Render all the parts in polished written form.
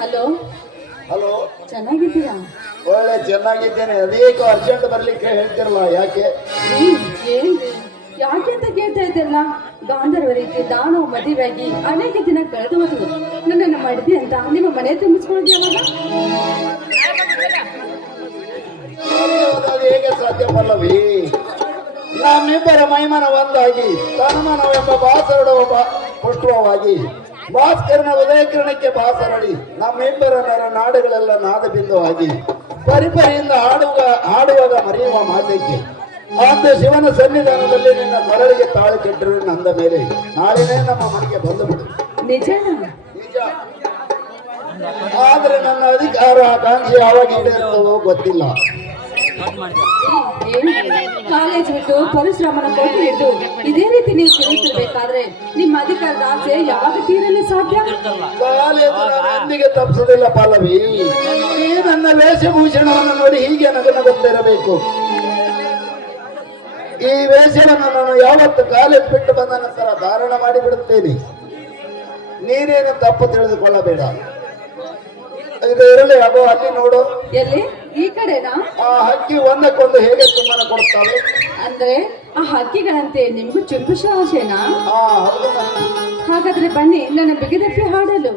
Hello hello, ಚೆನ್ನಾಗಿದ್ದೀರಾ? ಒಳ್ಳೆ ಚೆನ್ನಾಗಿದ್ದೇನೆ. ಅದೇಕೋ ಅರ್ಜೆಂಟ್ ಬರ್ಲಿಕ್ಕೆ ಹೇಳ್ತಿರಲ್ಲ, ಯಾಕೆ? ಏನ್ರಿ ಯಾಕೆ ಅಂತ ಕೇಳ್ತಾ ಇದ್ದಲ್ಲ. ಗಾಂಧರ್ವ ರೀತಿ ದಾನವ ಮದುವೆಯಾಗಿ ಅನೇಕ ದಿನ ಕಳೆದು ಹೋದವು. ನನ್ನನ್ನು ಮಾಡಿದೆ ಅಂತ ನಿಮ್ಮ ಮನೆ ತುಂಬಿಸ್ಕೊಂಡಿದ್ಯಾವಾಗ? ಅದು ಹೇಗೆ ಸಾಧ್ಯ ಪಲ್ಲವಿ? ನಮ್ಮಿಬ್ಬರ ಮೈಮನ ಒಂದಾಗಿ ತನ್ಮನವೆಂಬ ಬಾಸರಡುವ ಪುಷ್ಪವಾಗಿ ಭಾಸ್ಕರನ ಉದಯಕಿರಣಕ್ಕೆ ಬಾಸರಡಿ ನಮ್ಮಿಬ್ಬರ ನಾಡುಗಳೆಲ್ಲ ನಾದ ಬಿಂದುವಾಗಿ ಪರಿಪರಿಯಿಂದ ಹಾಡುವಾಗ ಮರೆಯುವ ಮಾತಕ್ಕೆ ಅಂದು ಶಿವನ ಸನ್ನಿಧಾನದಲ್ಲಿ ನಿನ್ನ ಕೊರಳಿಗೆ ತಾಳಿ ಕೆಟ್ಟರು ನಂದ ಮೇಲೆ ನಾಳೆನೇ ನಮ್ಮ ಮನೆಗೆ ಬಂದು ಬಿಡು. ನಿಜ ನಿಜ. ಆದ್ರೆ ನನ್ನ ಅಧಿಕಾರ ಆಕಾಂಕ್ಷೆ ಯಾವಾಗ ಈಡೇರುತ್ತದೋ ಗೊತ್ತಿಲ್ಲ. ಕಾಲೇಜ್ ಬಿಟ್ಟು ಪರಶುರಾಮನ ಕೊಟ್ಟು ಹಿಡಿದು ಇದೇ ರೀತಿ ನೀವು ತಿರುಗುತ್ತಿರ್ಬೇಕಾದ್ರೆ ನಿಮ್ಮ ಅಧಿಕಾರದ ಆಸೆ ಯಾವಾಗ ತೀರಲು ಸಾಧ್ಯ? ಕಾಲೇಜು ಎಂದಿಗೆ ತಪ್ಪಿಸೋದಿಲ್ಲ ಪಲ್ಲವಿ. ಈ ನನ್ನ ವೇಷಭೂಷಣವನ್ನು ನೋಡಿ ಹೀಗೆ ನಗುತ್ತಿರಬೇಕು. ಈ ವೇಷವನ್ನು ನಾನು ಯಾವತ್ತು ಕಾಲೇಜ್ ಬಿಟ್ಟು ಬಂದ ನಂತರ ಧಾರಣ ಮಾಡಿಬಿಡುತ್ತೇನೆ. ನೀನೇನು ತಪ್ಪು ತಿಳಿದುಕೊಳ್ಳಬೇಡ. ಇದು ಇರಲಿ. ಅದು ಅಲ್ಲಿ ನೋಡು. ಎಲ್ಲಿ? ಈ ಕಡೆನಾ? ಆ ಹಕ್ಕಿ ಒಂದಕ್ಕೊಂದು ಹೇಗೆ ಸುಮ್ಮನೆ ಕೊಡ್ತಾವೆ ಅಂದ್ರೆ ಆ ಹಕ್ಕಿಗಳಂತೆ ನಿಮ್ಗೂ ಚುರುಕುಶ ಆಸೆನಾ? ಹೌದು. ಹಾಗಾದ್ರೆ ಬನ್ನಿ ನನ್ನ ಬಿಗಿದಪ್ಪಿ ಹಾಡಲು.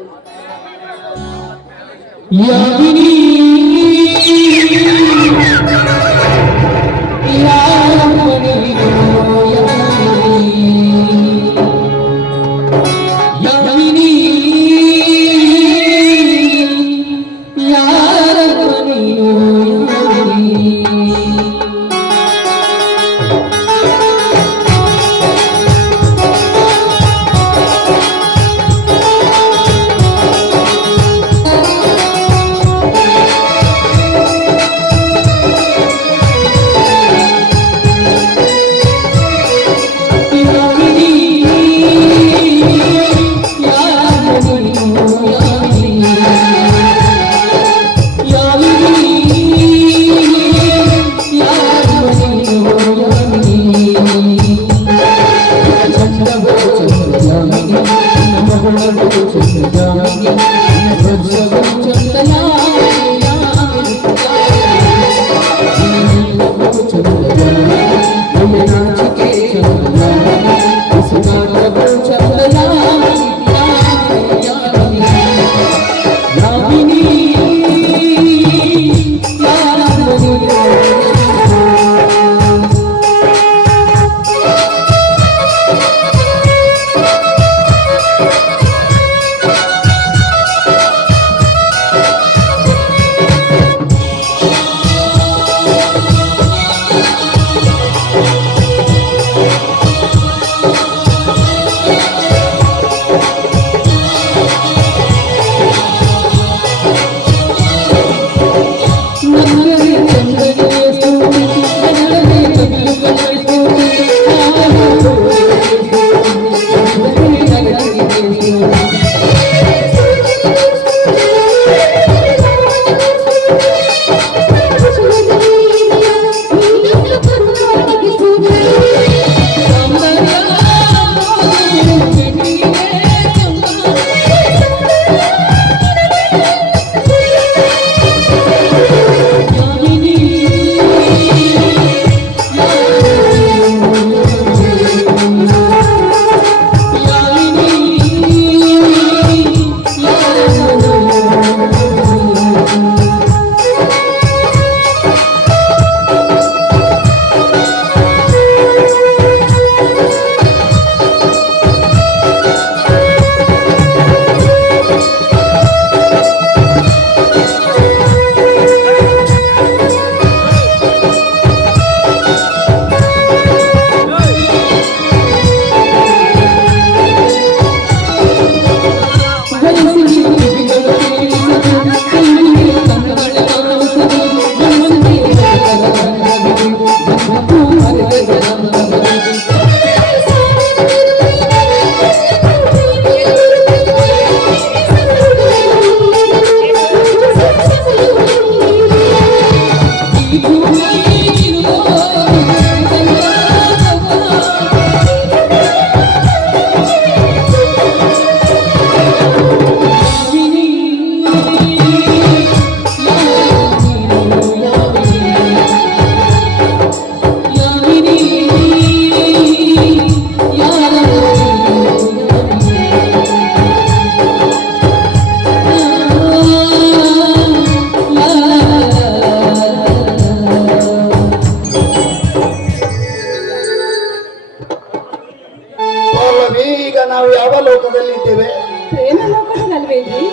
ಲೋಕದಲ್ಲಿದ್ದೇವೆ. ಪ್ರೇಮ ಲೋಕದಲ್ವೇನ್ರಿ?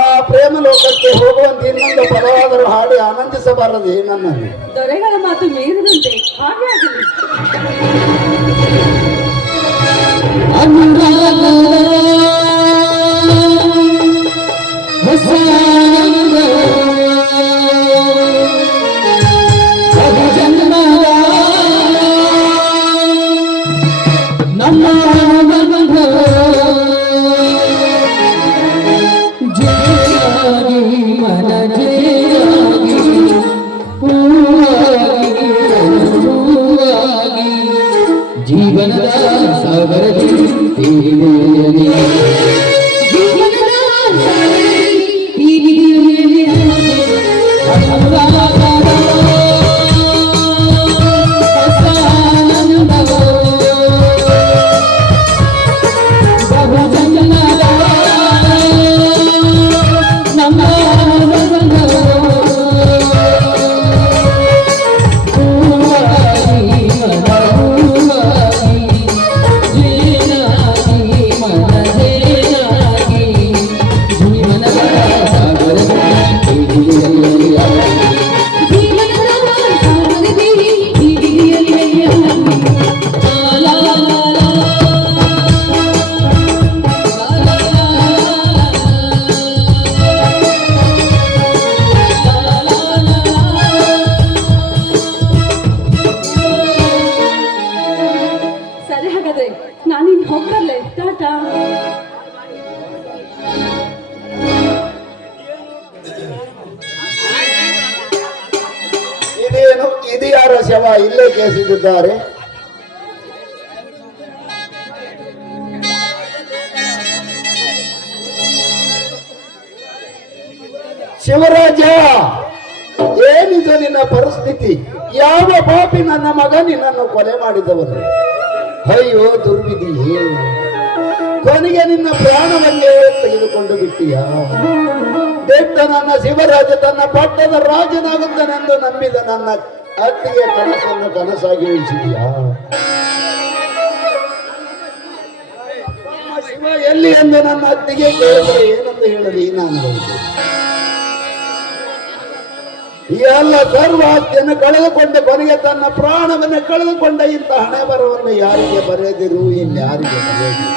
ಆ ಪ್ರೇಮ ಲೋಕಕ್ಕೆ ಹೋಗುವಂತ ಇನ್ನೊಂದು ಪದವಾದರೂ ಹಾಡಿ ಆನಂದಿಸಬಾರದೆ ನನ್ನನ್ನು? ದೊರೆಗಳ ಮಾತು ಮೀರಿದಂತೆ ಹಾಗೆ ಆಗಲಿ. ಜೀವನದ ಸಾಗರದಲ್ಲಿ ಸರಿ, ಹಾಗಾದ್ರೆ ನಾನಿನ್ ಹೋಗ್ಬರ್ಲೆ. ಟಾಟಾ. ಇದೇನು ಇದು ಯಾರ ಶವ ಇಲ್ಲೇ ಕೇಸಿದ್ದಾರೆ? ಶಿವರಾಜ, ಏನಿದು ನಿನ್ನ ಪರಿಸ್ಥಿತಿ? ಯಾವ ಪಾಪಿ ನನ್ನ ಮಗ ನಿನ್ನನ್ನು ಕೊಲೆ ಮಾಡಿದವನು? ಅಯ್ಯೋ ದುರ್ವಿಧಿಯೇ, ಕೊನೆಗೆ ನಿನ್ನ ಪ್ರಾಣವನ್ನೇ ತೆಗೆದುಕೊಂಡು ಬಿಟ್ಟಿಯ. ದೊಡ್ಡ ನನ್ನ ಶಿವರಾಜ ತನ್ನ ಪಟ್ಟದ ರಾಜನಾಗುತ್ತಾನೆಂದು ನಂಬಿದ ನನ್ನ ಅತ್ತಿಗೆ ಕನಸನ್ನು ಕನಸಾಗಿ ಉಳಿಸಿದೀಯಾ? ಶಿವ ಎಲ್ಲಿ ಎಂದು ನನ್ನ ಅತ್ತಿಗೆ ಕೇಳಿದರೆ ಏನಂದು ಹೇಳಲಿ ನಾನು? ಈ ಎಲ್ಲ ಸರ್ವ ಆಸ್ತಿಯನ್ನು ಕಳೆದುಕೊಂಡ ಕೊನೆಗೆ ತನ್ನ ಪ್ರಾಣವನ್ನು ಕಳೆದುಕೊಂಡ ಇಂಥ ಹಣೆ ಬರವನ್ನು ಯಾರಿಗೆ ಬರೆದಿರು, ಇನ್ಯಾರಿಗೆ ಬರೆಯದಿರು?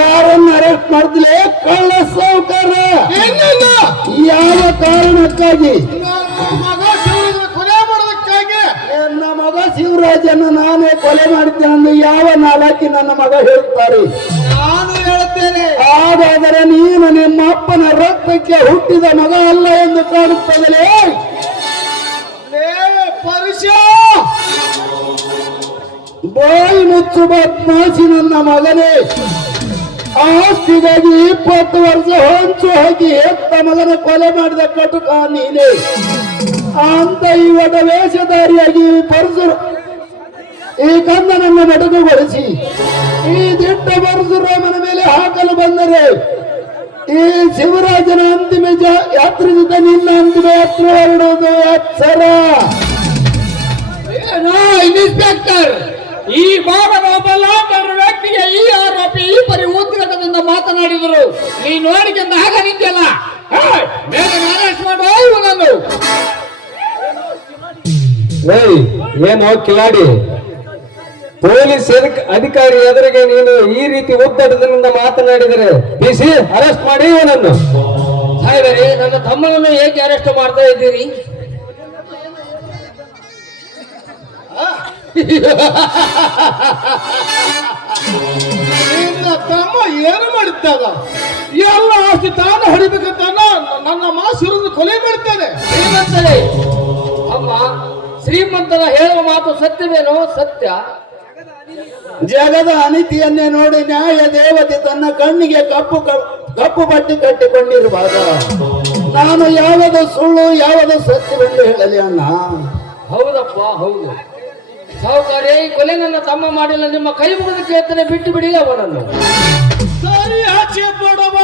ಯಾರನ್ನು ಅರೆಸ್ಟ್ ಮಾಡಿದ್ಲೆ? ಕಳ್ಳ ಸಾಹುಕಾರ. ಯಾವ ಕಾರಣಕ್ಕಾಗಿ? ನನ್ನ ಮಗ ಶಿವರಾಜನ ನಾನೇ ಕೊಲೆ ಮಾಡಿದ್ದೇನೆ ಎಂದು ಯಾವ ನಾಲ್ಕಿ ನನ್ನ ಮಗ ಹೇಳುತ್ತಾರೆ? ನಾನು ಹೇಳುತ್ತೇನೆ. ಹಾಗಾದರೆ ನೀನು ನಿಮ್ಮ ಅಪ್ಪನ ರಕ್ತಕ್ಕೆ ಹುಟ್ಟಿದ ಮಗ ಅಲ್ಲ ಎಂದು ಕಾಣುತ್ತದಲೇ? ಬಾಯಿ ಮುಚ್ಚು ಬದ್ಮಾಸಿ ನನ್ನ ಮಗನೇ. ಆಸ್ತಿಗಾಗಿ 20 ವರ್ಷ ಹೊಂಚು ಹಾಕಿ ಎತ್ತ ಮಗನ ಕೊಲೆ ಮಾಡಿದ ಕಟುಕ ನೀನೆ. ಅಂತ ಇವಡ ವೇಷಧಾರಿಯಾಗಿ ಪರಶುರ ಈ ಕಂದನನ್ನು ಮಡಗುಗೊಳಿಸಿ ಈ ದಿಟ್ಟ ಪರಶುರಾಮನ ಮೇಲೆ ಹಾಕಲು ಬಂದರೆ ಈ ಶಿವರಾಜನ ಅಂತಿಮ ಯಾತ್ರಿಸಿದ ನಿನ್ನ ಅಂತಿಮ ಯಾತ್ರೆ ಹೊರಡುವುದು ಎಚ್ಚರ. ಇನ್ಸ್ಪೆಕ್ಟರ್, ಈ ಭಾಗದ ಒಬ್ಬ ಲಾಂಡರ್ ವ್ಯಕ್ತಿಗೆ ಈ ಆರೋಪಿ ಈ ಪರಿ ಉದ್ಘಾಟದಿಂದ ಮಾತನಾಡಿದರು. ನೀ ನೋಡಿಕೊಂಡು ಆಗ ನಿಂತಿಯಲ್ಲ, ಬೇಗ ಅರೆಸ್ಟ್ ಮಾಡು ಇವನನ್ನು. ಏನೋ ಕಿಲಾಡಿ, ಪೊಲೀಸ್ ಅಧಿಕಾರಿ ಎದುರಿಗೆ ನೀನು ಈ ರೀತಿ ಒತ್ತಡದಿಂದ ಮಾತನಾಡಿದರೆ ಬಿಸಿ ಅರೆಸ್ಟ್ ಮಾಡಿ ಇವನನ್ನು. ಸಾಹೇಬರೇ, ನನ್ನ ತಮ್ಮನನ್ನು ಏಕೆ ಅರೆಸ್ಟ್ ಮಾಡ್ತಾ ಇದ್ದೀರಿ? ನಿನ್ನ ತಮ್ಮ ಏನು ಮಾಡಿದ್ದಾಗ ಎಲ್ಲ ಆಸ್ತಿ ತಾನು ಹೊಡಿಬೇಕಂತ ನನ್ನ ಮಾಸುರನ್ನು ಕೊಲೆ ಮಾಡ್ತಾನೆ. ಶ್ರೀಮಂತರೇ, ಅಮ್ಮ, ಶ್ರೀಮಂತರ ಹೇಳುವ ಮಾತು ಸತ್ಯವೇನೋ? ಸತ್ಯ. ಜಗದ ಅನಿತಿಯನ್ನೇ ನೋಡಿ ನ್ಯಾಯ ದೇವತೆ ತನ್ನ ಕಣ್ಣಿಗೆ ಕಪ್ಪು ಬಟ್ಟೆ ಕಟ್ಟಿಕೊಂಡಿರುವಾಗ ನಾನು ಯಾವುದು ಸುಳ್ಳು ಯಾವುದು ಸತ್ಯವೆಂದು ಹೇಳಲಿ ಅಣ್ಣ? ಹೌದಪ್ಪ, ಹೌದು. ಸಾಹುಕಾರೇ, ಈ ಕೊಲೆ ನನ್ನ ತಮ್ಮ ಮಾಡಿಲ್ಲ. ನಿಮ್ಮ ಕೈ ಮುಗಿದು ಕೇಳ್ತಾನೆ, ಬಿಟ್ಟು ಬಿಡಿ ಅವನನ್ನು. ಸರಿ, ಆಚೆ ಬಿಡವ.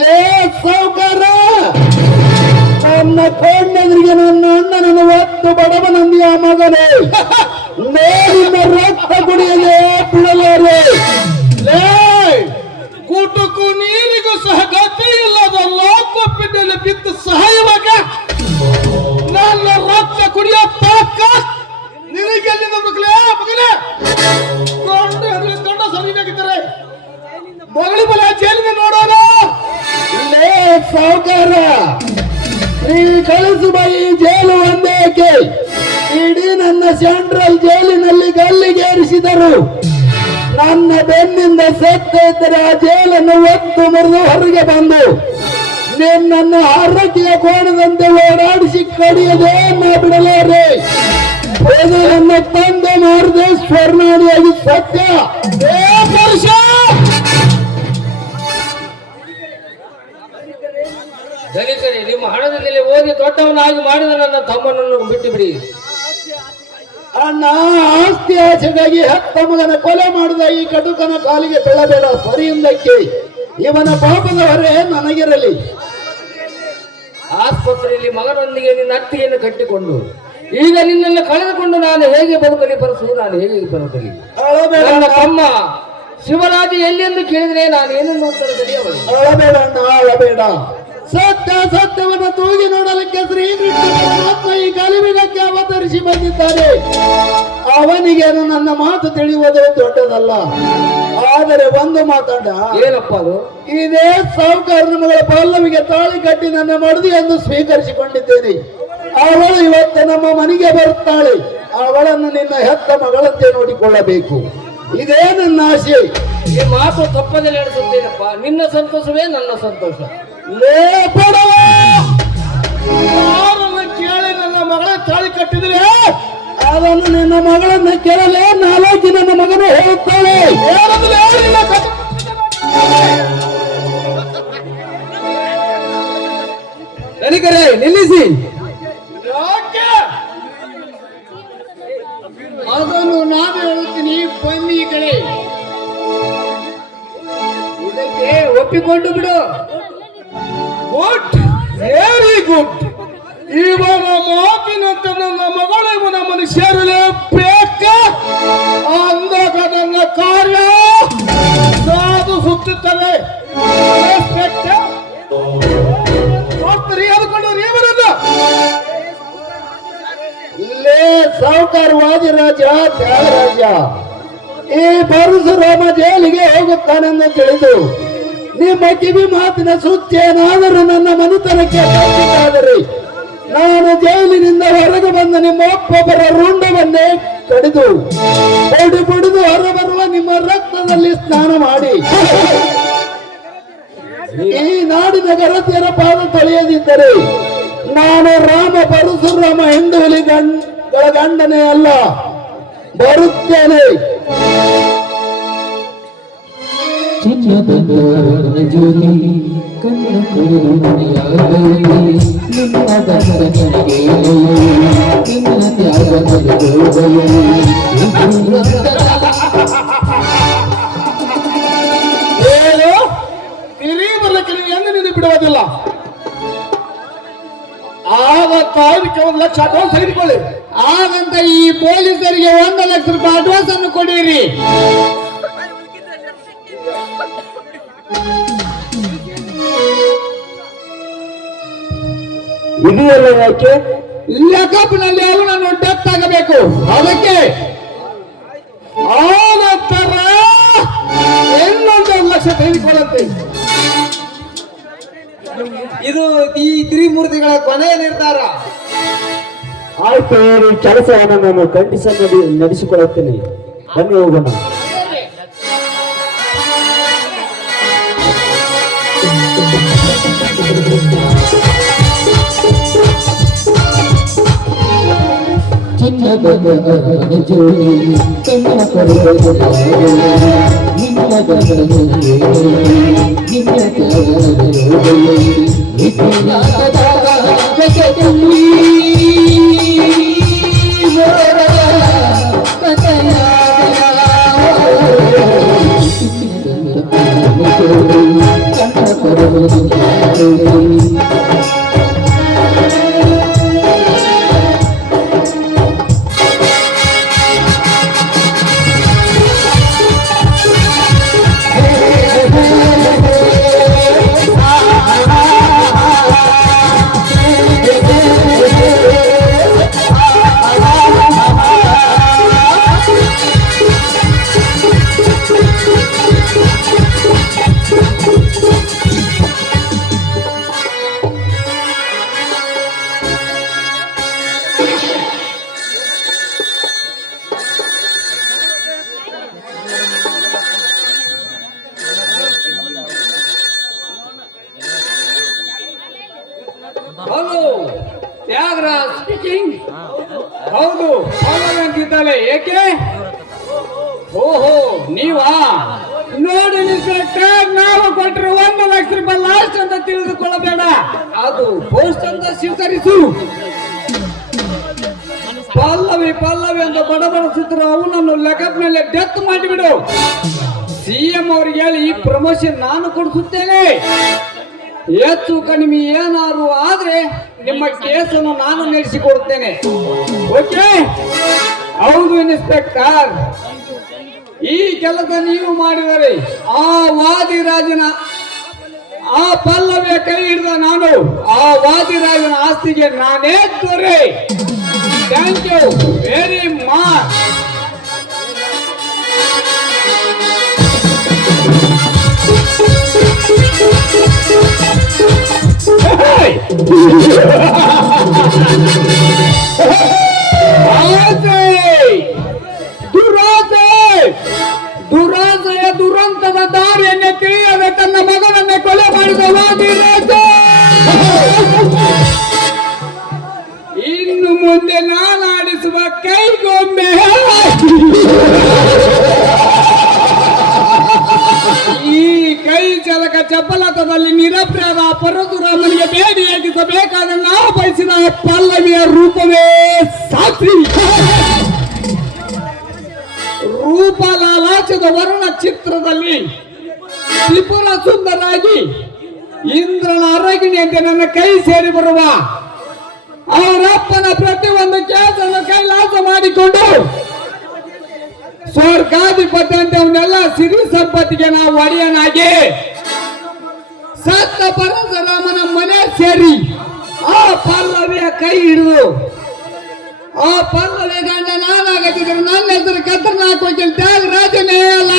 ಲೇ ಸಾಹುಕಾರ, ನನ್ನ ಕೊಂಡೆದ್ರಿಗೆ ನನ್ನ ಅಣ್ಣನನ್ನು ಒತ್ತು ಬಡವನಂದಿಯ ಮಗನೇ, ನೇರಿನ ರಕ್ತ ಕುಡಿಯಲೇ ಬಿಡಲಾರೆ. ಲೇ, ಕೂಟಕ್ಕೂ ನೀರಿಗೂ ಸಹ ಗತಿ ಇಲ್ಲದ ಲೋಕೊಪ್ಪಿನಲ್ಲಿ ಬಿದ್ದು ಸಹಾಯವಾಗ ನನ್ನ ರಕ್ತ ಕುಡಿಯೋ ತಾಕ ನಿನಗೆಲ್ಲಿಂದ ಮಗಲೇ ಮಗಲೇ ಕೊಂಡ ಸರಿಯಾಗಿದ್ದಾರೆ. ಮಗಳಿ ಬಲ ಜೈಲಿನ ನೋಡೋಣ. ಲೇ ಸಾಹುಕಾರ, ನೀ ಕಳಿಸುವ ಈ ಜೈಲು ಒಂದೇಕೆ ಇಡೀ ನನ್ನ ಸೆಂಟ್ರಲ್ ಜೈಲಿನಲ್ಲಿ ಗಲ್ಲಿಗೇರಿಸಿದರು. ನನ್ನ ಬೆನ್ನಿಂದ ಸತ್ತ ಇದ್ದರೆ ಆ ಜೈಲನ್ನು ಒತ್ತು ಮುರಿದು ಹೊರಗೆ ಬಂದು ನಿನ್ನನ್ನು ಆರೋಗ್ಯ ಕೋಣದಂತೆ ಓಡಾಡಿಸಿ ಕಡಿಯದೆ ಬಿಡಲಾರೆ. ಇದು ನನ್ನ ತಂದೆ ಮಾರ್ದೇಶ್ವರನಾಡಿಯಾಗಿ ಸತ್ಯ. ಪುರುಷ ದಲಿತರೇ, ನಿಮ್ಮ ಹಣದಲ್ಲಿ ಓದಿ ದೊಡ್ಡವನಾಗಿ ಮಾಡಿದ ನನ್ನ ತಮ್ಮನನ್ನು ಬಿಟ್ಟು ಬಿಡಿ. ಅಣ್ಣ, ಆಸ್ತಿ ಆಸೆಗಾಗಿ ಹೆತ್ತ ಮಗನ ಕೊಲೆ ಮಾಡಿದ ಈ ಕಟುಕನ ಕಾಲಿಗೆ ಬೀಳಬೇಡ. ಸರಿಯಿಂದಕ್ಕೆ ಇವನ ಪಾಪದ ಹೊರೆ ನನಗಿರಲಿ. ಆಸ್ಪತ್ರೆಯಲ್ಲಿ ಮಗನೊಂದಿಗೆ ನಿನ್ನ ಅತ್ತಿಗೆಯನ್ನು ಕಟ್ಟಿಕೊಂಡು ಈಗ ನಿನ್ನನ್ನು ಕಳೆದುಕೊಂಡು ನಾನು ಹೇಗೆ ಬದುಕಲಿ ಪರಸು? ನಾನು ಹೇಗೆ ಬದುಕಲಿ? ಅಳಬೇಡ ನನ್ನ ಅಣ್ಣ, ತಮ್ಮ ಶಿವರಾಜ ಎಲ್ಲಿಂದು ಕೇಳಿದ್ರೆ ನಾನು ಏನನ್ನು ಉತ್ತರದಲ್ಲಿ ಅವಳು. ಅಳಬೇಡ ಅಣ್ಣ, ಅಳಬೇಡ. ಸತ್ಯ ಸತ್ಯವನ್ನು ತೂಗಿ ನೋಡಲಿಕ್ಕೆ ಶ್ರೀಕೃಷ್ಣ ಪರಮಾತ್ಮ ಈ ಕಲಿಯುಗಕ್ಕೆ ಅವತರಿಸಿ ಬಂದಿದ್ದಾರೆ. ಅವನಿಗೇನು ನನ್ನ ಮಾತು ತಿಳಿಯುವುದು ದೊಡ್ಡದಲ್ಲ. ಆದರೆ ಒಂದು ಮಾತಣ್ಣ, ಏನಪ್ಪ ಅದು? ಇದೇ ಸಾಹುಕಾರನ ಮಗಳ ಪಲ್ಲವಿಗೆ ತಾಳಿ ಕಟ್ಟಿ ನನ್ನ ಮಡದಿ ಎಂದು ಸ್ವೀಕರಿಸಿಕೊಂಡಿದ್ದೇನೆ. ಅವಳು ಇವತ್ತು ನಮ್ಮ ಮನೆಗೆ ಬರುತ್ತಾಳೆ. ಅವಳನ್ನು ನಿನ್ನ ಹೆತ್ತ ಮಗಳಂತೆ ನೋಡಿಕೊಳ್ಳಬೇಕು. ಇದೇ ನನ್ನ ಆಸೆ. ಈ ಮಾತು ತಪ್ಪದೆ ನಡೆಸುತ್ತೇನಪ್ಪ. ನಿನ್ನ ಸಂತೋಷವೇ ನನ್ನ ಸಂತೋಷ. ಲೇ ಬಡವ, ಯಾರನ್ನ ಕೇಳಿ ನನ್ನ ಮಗಳ ತಾಳಿ ಕಟ್ಟಿದ್ರೆ ಅದನ್ನು ನಿನ್ನ ಮಗಳನ್ನು ಕೇಳಲೇ ನಾಲ್ಕು ನನ್ನ ಮಗನು ಹೇಳುತ್ತಾಳೆ. ತನಿಖರೇ, ನಿಲ್ಲಿಸಿ. ಯಾಕೆ ಅದನ್ನು ನಾನು ಹೇಳುತ್ತೀನಿ, ಬನ್ನಿ ಈ ಕಡೆ. ಇದಕ್ಕೆ ಒಪ್ಪಿಕೊಂಡು ಬಿಡು. Good, very good. ಇವನ ಮಾತಿನಂತೆ ನನ್ನ ಮಗಳು ಇವನ ಮನೆ ಸೇರಲೇಬೇಕ. ಅಂದಾಗ ನನ್ನ ಕಾರ್ಯ ಸಾಧಿಸುತ್ತದೆ. ನೋಡ್ತೀರಿ, ಅದಕೊಂಡು ನೀವರಲ್ಲ. ಲೇ ಸಾಹುಕಾರವಾದಿ ರಾಜ ತ್ಯಾಗರಾಜ, ಈ ಪರಶುರಾಮ ಜೈಲಿಗೆ ಹೋಗುತ್ತಾನೆಂದು ತಿಳಿದು ನಿಮ್ಮ ಕಿವಿ ಮಾತಿನ ಸುತ್ತೇನಾದರೂ ನನ್ನ ಮನೆತನಕ್ಕೆ ತಪ್ಪಿದ್ದಾದರೆ ನಾನು ಜೈಲಿನಿಂದ ಹೊರಗೆ ಬಂದ ನಿಮ್ಮ ಒಬ್ಬೊಬ್ಬರ ರುಂಡವನ್ನೇ ಕಡಿದು ಬಡಿದು ಹೊರಬರುವ ನಿಮ್ಮ ರಕ್ತದಲ್ಲಿ ಸ್ನಾನ ಮಾಡಿ ಈ ನಾಡಿನ ಗರತಿಯರ ಪಾದ ತೊಳೆಯದಿದ್ದರೆ ನಾನು ರಾಮ ಪರಶುರಾಮ ಹಿಂದೂಲಿ ಗಂಡನೇ ಅಲ್ಲ, ಬರುತ್ತೇನೆ. ಚಿನ್ನದ ಜ್ಯೋತಿ ಕಣ್ಣ ಕುರುಡು ಮಣಿಯಾಗಲಿ ನಿನ್ನ ಬಂಧನಗಳಿಗೆ ನಿನ್ನ ತ್ಯಾಗದಲ್ಲಿ ಏನು ತಿರಿ ಬರ್ಲಿಕ್ಕೆ ನೀವು ಹೆಂಗ ನೀನು ಬಿಡುವುದಿಲ್ಲ. ಆಗ ತಾಯಿಗೆ 1 ಲಕ್ಷ ಅಡ್ವಾನ್ಸ್ ತೆಗೆದುಕೊಳ್ಳಿ. ಹಾಗಂತ ಈ ಪೊಲೀಸರಿಗೆ 1 ಲಕ್ಷ ರೂಪಾಯಿ ಅಡ್ವಾನ್ಸ್ ಅನ್ನು ಕೊಡಿರಿ. ಇದೆಯಲ್ಲ ಯಾಕೆ ಲೆಕ್ಕಪ್ನಲ್ಲಿ ಅವನನ್ನು ಡೆತ್ ಆಗಬೇಕು. ಅದಕ್ಕೆ ಆ ನಂತರ ಇನ್ನೊಂದು ಲಕ್ಷ ತೆಗೆದುಕೊಳ್ಳುತ್ತೆ. ಇದು ಈ ತ್ರಿಮೂರ್ತಿಗಳ ಕೊನೆಯ ನಿರ್ಧಾರ. ಆಯ್ತು, ಈ ಕೆಲಸವನ್ನು ನಾನು ಖಂಡಿತ ನಡೆಸಿಕೊಳ್ಳುತ್ತೇನೆ. ಬನ್ನಿ ಹೋಗೋಣ. ಚಿನ್ನದ ಜೋಡಿ ಕಣ್ಣ ಕರೆಯುವುದು ನಿನ್ನ ಗಂಡನಿಗೆ ನಿನ್ನ ಕಣ್ಣ ಕರೆಯುವುದು ಹಲೋ, ತ್ಯಾಗರಾಜ್ ಸ್ಪೀಕಿಂಗ್. ಹೌದು, ಅಂತಿದ್ದಾಳೆ. ಏಕೆ? ಓಹೋ, ನೀವಾ? ನೋಡಿ ಇನ್ಸ್ಪೆಕ್ಟರ್, ನಾವು ಕೊಟ್ಟರೆ 1 ಲಕ್ಷ ರೂಪಾಯಿ ಲಾಸ್ಟ್ ಅಂತ ತಿಳಿದುಕೊಳ್ಳಬೇಡ. ಅದು ಪೋಸ್ಟ್ ಅಂತ ಸ್ವೀಕರಿಸು. ಪಲ್ಲವಿ ಅಂತ ಬಡಬಡಿಸಿದ್ರು ಅವನನ್ನು ಲೆಕ್ಕಪ್ನಲ್ಲಿ ಡೆತ್ ಮಾಡಿಬಿಡು. CM ಅವ್ರಿಗೆ ಹೇಳಿ ಈ ಪ್ರಮೋಷನ್ ನಾನು ಕೊಡಿಸುತ್ತೇನೆ. ಹೆಚ್ಚು ಕಡಿಮೆ ಏನಾದ್ರು ಆದ್ರೆ ನಿಮ್ಮ ಕೇಸನ್ನು ನಾನು ನಡೆಸಿಕೊಡುತ್ತೇನೆ. ಓಕೆ? ಹೌದು ಇನ್ಸ್ಪೆಕ್ಟರ್, ಈ ಕೆಲಸ ನೀವು ಮಾಡಿದರೆ ಆ ವಾದಿರಾಜನ ಆ ಪಲ್ಲವಿಯ ಕೈ ಹಿಡಿದ ನಾನು ಆ ವಾದಿರಾಜನ ಆಸ್ತಿಗೆ ನಾನೇ ದೊರೆ. Thank you very much. ದುರಾಸೆಯ ದುರಂತದ ದಾರಿಯನ್ನೇ ತಿಳಿಯದೆ ತನ್ನ ಮಗನನ್ನೇ ಕೊಲೆ ಮಾಡಿದ ವಾದಿರಾಜ ಇನ್ನು ಮುಂದೆ ನಾನಾಡಿಸುವ ಕೈಗೊಮ್ಮೆ ಈ ಕೈ ಚಲಕ ಚಪಲತದಲ್ಲಿ ನಿರಪರಾಧ ಪರಶುರಾಮನಿಗೆ ಬೇಡಿಯಾಗಿಸಬೇಕಾದ ನಾವು ಬಯಸಿದ ಪಲ್ಲವಿಯ ರೂಪವೇ ಸಾಕ್ಷಿ. ರೂಪಲಾಲಾಚದ ವರ್ಣ ಚಿತ್ರದಲ್ಲಿ ತ್ರಿಪುರ ಸುಂದರಾಗಿ ಇಂದ್ರನ ಅರಗಿಣಿಯಂತೆ ನನ್ನ ಕೈ ಸೇರಿ ಬರುವ ಅವರಪ್ಪನ ಪ್ರತಿಯೊಂದು ಕೆಲಸವನ್ನು ಕೈಲಾಸ ಮಾಡಿಕೊಂಡು ಸ್ವರ್ಗಾಧಿಪತಿ ಅಂತ ಅವನ್ನೆಲ್ಲ ಸಿರಿ ಸಂಪತ್ತಿಗೆ ನಾವು ಒಡೆಯನಾಗಿ ಸತ್ತ ಪರಶುರಾಮನ ಮನೆ ಸೇರಿ ಆ ಪಲ್ಲವಿಯ ಕೈ ಹಿಡಿದು ಆ ಪಲ್ಲವಿ ಗಂಡ ನಾನಾಗತ್ತಿದ್ರೆ ನನ್ನ ಹೆಸರು ಕತ್ತರ್ನ ಹಾಕೋಕಿಲ್ ತ್ಯಾಗರಾಜನೇ ಅಲ್ಲ.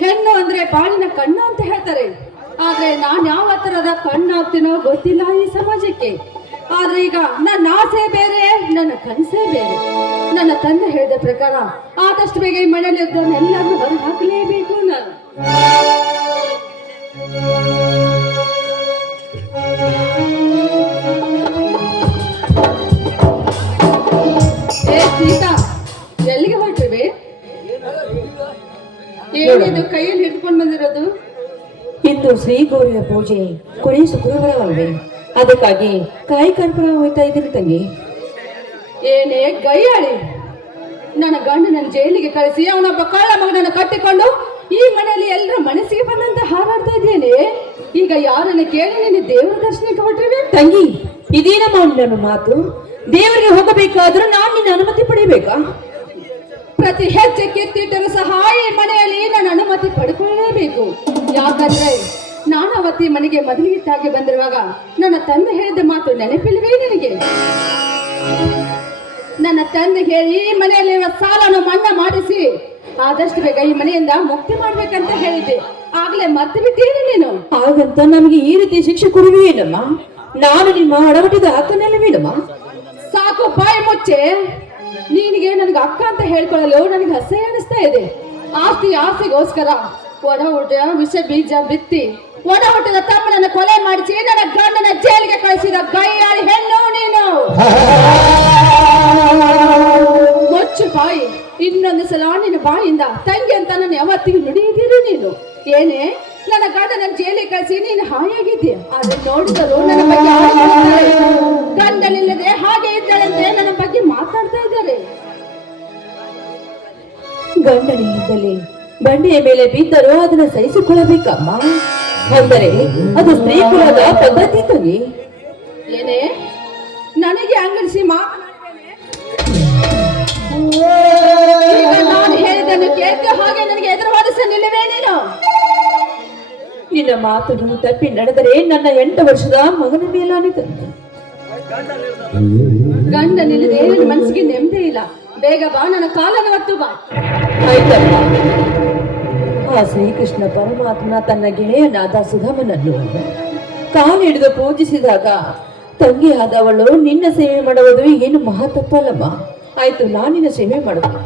ಹೆಣ್ಣು ಅಂದ್ರೆ ಬಾಳಿನ ಕಣ್ಣು ಅಂತ ಹೇಳ್ತಾರೆ. ಆದ್ರೆ ನಾನ್ ಯಾವ ತರದ ಕಣ್ಣಾಗ್ತೀನೋ ಗೊತ್ತಿಲ್ಲ ಈ ಸಮಾಜಕ್ಕೆ. ಆದ್ರೆ ಈಗ ನನ್ನ ಆಸೆ ಬೇರೆ, ನನ್ನ ಕನಸೇ ಬೇರೆ. ನನ್ನ ತಂದೆ ಹೇಳಿದ ಪ್ರಕಾರ ಆದಷ್ಟು ಬೇಗ ಈ ಮನೆಯಲ್ಲಿ ಇದ್ದವನ್ನೆಲ್ಲರನ್ನು ಹೊರ ಹಾಕಲೇಬೇಕು ನಾನು. ಏ ಸೀತಾ, ಎಲ್ಲಿಗೆ ಹೊರಟಿವೆ? ಏನಿದು ಕೈಯಲ್ಲಿ ಹಿಡ್ಕೊಂಡು ಬಂದಿರೋದು? ಇಂದು ಶ್ರೀ ಗೌರಿಯ ಪೂಜೆ ಕೊನೆಯ ಶುಕ್ರವಾರವಲ್ವೇ, ಅದಕ್ಕಾಗಿ ಕಾಯಿ ಕರ್ಪೂರ ಹೋಯ್ತಾ ಇದ್ದೀನಿ ತಂಗಿ. ಏನೇ ಗೈಯಾಳಿ, ನನ್ನ ಗಂಡನ ಜೈಲಿಗೆ ಕಳಿಸಿ ಅವನೊಬ್ಬ ಕಳ್ಳ ಮಗನನ್ನು ಕಟ್ಟಿಕೊಂಡು ಈ ಮನೆಯಲ್ಲಿ ಎಲ್ಲರ ಮನಸ್ಸಿಗೆ ಬಂದಂತೆ ಹಾರಾಡ್ತಾ ಇದ್ದೇನೆ. ಈಗ ಯಾರನ್ನ ಕೇಳಿ ನೀನು ದೇವರ ದರ್ಶನಕ್ಕೆ ಹೊರಟಿವೆ? ತಂಗಿ, ಇದೇನಮ್ಮ ನನ್ನ ಮಾತು? ದೇವರಿಗೆ ಹೋಗಬೇಕಾದ್ರೂ ನಾನು ನಿನ್ನ ಅನುಮತಿ ಪಡೆಯಬೇಕಾ? ಪ್ರತಿ ಹೆಜ್ಜೆ ಕಿತ್ತಿಟ್ಟರೂ ಸಹ ಈ ಮನೆಯಲ್ಲಿ ನನ್ನ ಅನುಮತಿ ಪಡ್ಕೊಳ್ಳೇಬೇಕು. ಯಾಕಂದ್ರೆ ನಾನು ಅವತ್ತಿ ಮನೆಗೆ ಮೊದಲಿಗಿಟ್ಟಾಗಿ ಬಂದಿರುವಾಗ ನನ್ನ ತಂದೆ ಹೇಳಿದ ಮಾತು ನೆನಪಿಲ್ವೇ ನಿನಗೆ? ನನ್ನ ತಂದೆ ಹೇಳಿ ಈ ಮನೆಯಲ್ಲಿರುವ ಸಾಲನ್ನು ಮನ್ನಾ ಮಾಡಿಸಿ ಆದಷ್ಟು ಬೇಗ ಈ ಮನೆಯಿಂದ ಮುಕ್ತಿ ಮಾಡ್ಬೇಕಂತ ಹೇಳಿದ್ದೆ. ಆಗ್ಲೇ ಮರ್ತು ಬಿಟ್ಟೇನೆ ನೀನು. ಹಾಗಂತ ನಮಗೆ ಈ ರೀತಿ ಶಿಕ್ಷೆ ಕೊಡುವೇನಮ್ಮ? ನಾನು ನಿಮ್ಮ ಒಡಗಟ್ಟಿದ ಅಕ್ಕನಲ್ಲವೇನಮ್ಮ? ಸಾಕು, ಬಾಯಿ ಮುಚ್ಚೆ. ನಿನಗೆ ನನಗೆ ಅಕ್ಕ ಅಂತ ಹೇಳ್ಕೊಳ್ಳಲು ನನಗೆ ಅಸಹ್ಯ ಅನಿಸ್ತಾ ಇದೆ. ಆಸ್ತಿ ಆಸೆಗೋಸ್ಕರ ಒಡ ಹುಟ್ಟಿದ ವಿಷ ಬೀಜ ಬಿತ್ತಿ ಒಡ ಹುಟ್ಟಿದ ತಮ್ಮನನ್ನು ಕೊಲೆ ಮಾಡಿಸಿ ನನ್ನ ಗಂಡನ ಜೈಲಿಗೆ ಕಳಿಸಿದ ಗೈಯಾಳಿ ಹೆಣ್ಣು ನೀನು. ಮುಚ್ಚು ಬಾಯಿ. ಇನ್ನೊಂದು ಸಲ ನಿನ್ನ ಬಾಯಿಂದ ತಂಗಿ ಅಂತ ನನ್ನ ಯಾವತ್ತಿಗೂ ನುಡಿಯಿದ್ದೀರಿ ನೀನು. ಏನೇ, ನನ್ನ ಗಂಡನ ಜೈಲಿಗೆ ಕಳಿಸಿ ನೀನು ಹಾಯಾಗಿದ್ದೀಯ. ಅದನ್ನ ನೋಡಿದರು ನನ್ನ ಬಗ್ಗೆ ಗಂಡನಿಲ್ಲದೆ ಹಾಗೆ ಇದ್ದಾಳಂತೆ ನನ್ನ ಬಗ್ಗೆ ಮಾತಾಡ್ತಾ ಇದ್ದಾರೆ. ಗಂಡನಿಲ್ಲದಲ್ಲಿ ಬಂಡೆಯ ಮೇಲೆ ಬಿದ್ದರೂ ಅದನ್ನ ಸಹಿಸಿಕೊಳ್ಳಬೇಕಮ್ಮ. ಅಂದರೆ ಅದು ಸ್ತ್ರೀ ಕುಲದ ಪದ್ಧತಿ ತಂಗಿ. ಏನೇ, ನನಗೆ ಅಂಗಡಿಸಿ ಮಾತನಾಡ್ತೇನೆ. ಈಗ ನಾನು ಹೇಳಿದ್ದನ್ನು ಕೇಳ್ತೀಯ, ಹಾಗೆ ನನಗೆ ಎದುರುವಾದಿಸಲಿಲ್ಲವೇ ನೀನು? ನಿನ್ನ ಮಾತನ್ನು ತಪ್ಪಿ ನಡೆದರೆ ನನ್ನ 8 ವರ್ಷದ ಮಗನ ಮೇಲಾನಿತು. ಗಂಡ ನಿಲ್ಲದೆ ನನ್ನ ಮನಸ್ಸಿಗೆ ನೆಮ್ಮದಿ ಇಲ್ಲ. ಬೇಗ ಬಾ, ನನ್ನ ಕಾಲನ್ನು ಹೊತ್ತು ಬಾ. ಆಯ್ತಮ್ಮ. ಆ ಶ್ರೀಕೃಷ್ಣ ಪರಮಾತ್ಮ ತನ್ನ ಗೆಳೆಯನಾದ ಸುಧಾಮನನ್ನು ಕಾಲು ಹಿಡಿದು ಪೂಜಿಸಿದಾಗ ತಂಗಿಯಾದವಳು ನಿನ್ನ ಸೇವೆ ಮಾಡುವುದು ಏನು ಮಹಾ ತಪ್ಪಲ್ಲಮ್ಮ. ಆಯ್ತು, ನಾನು ನಿನ್ನ ಸೇವೆ ಮಾಡುತ್ತೇನೆ.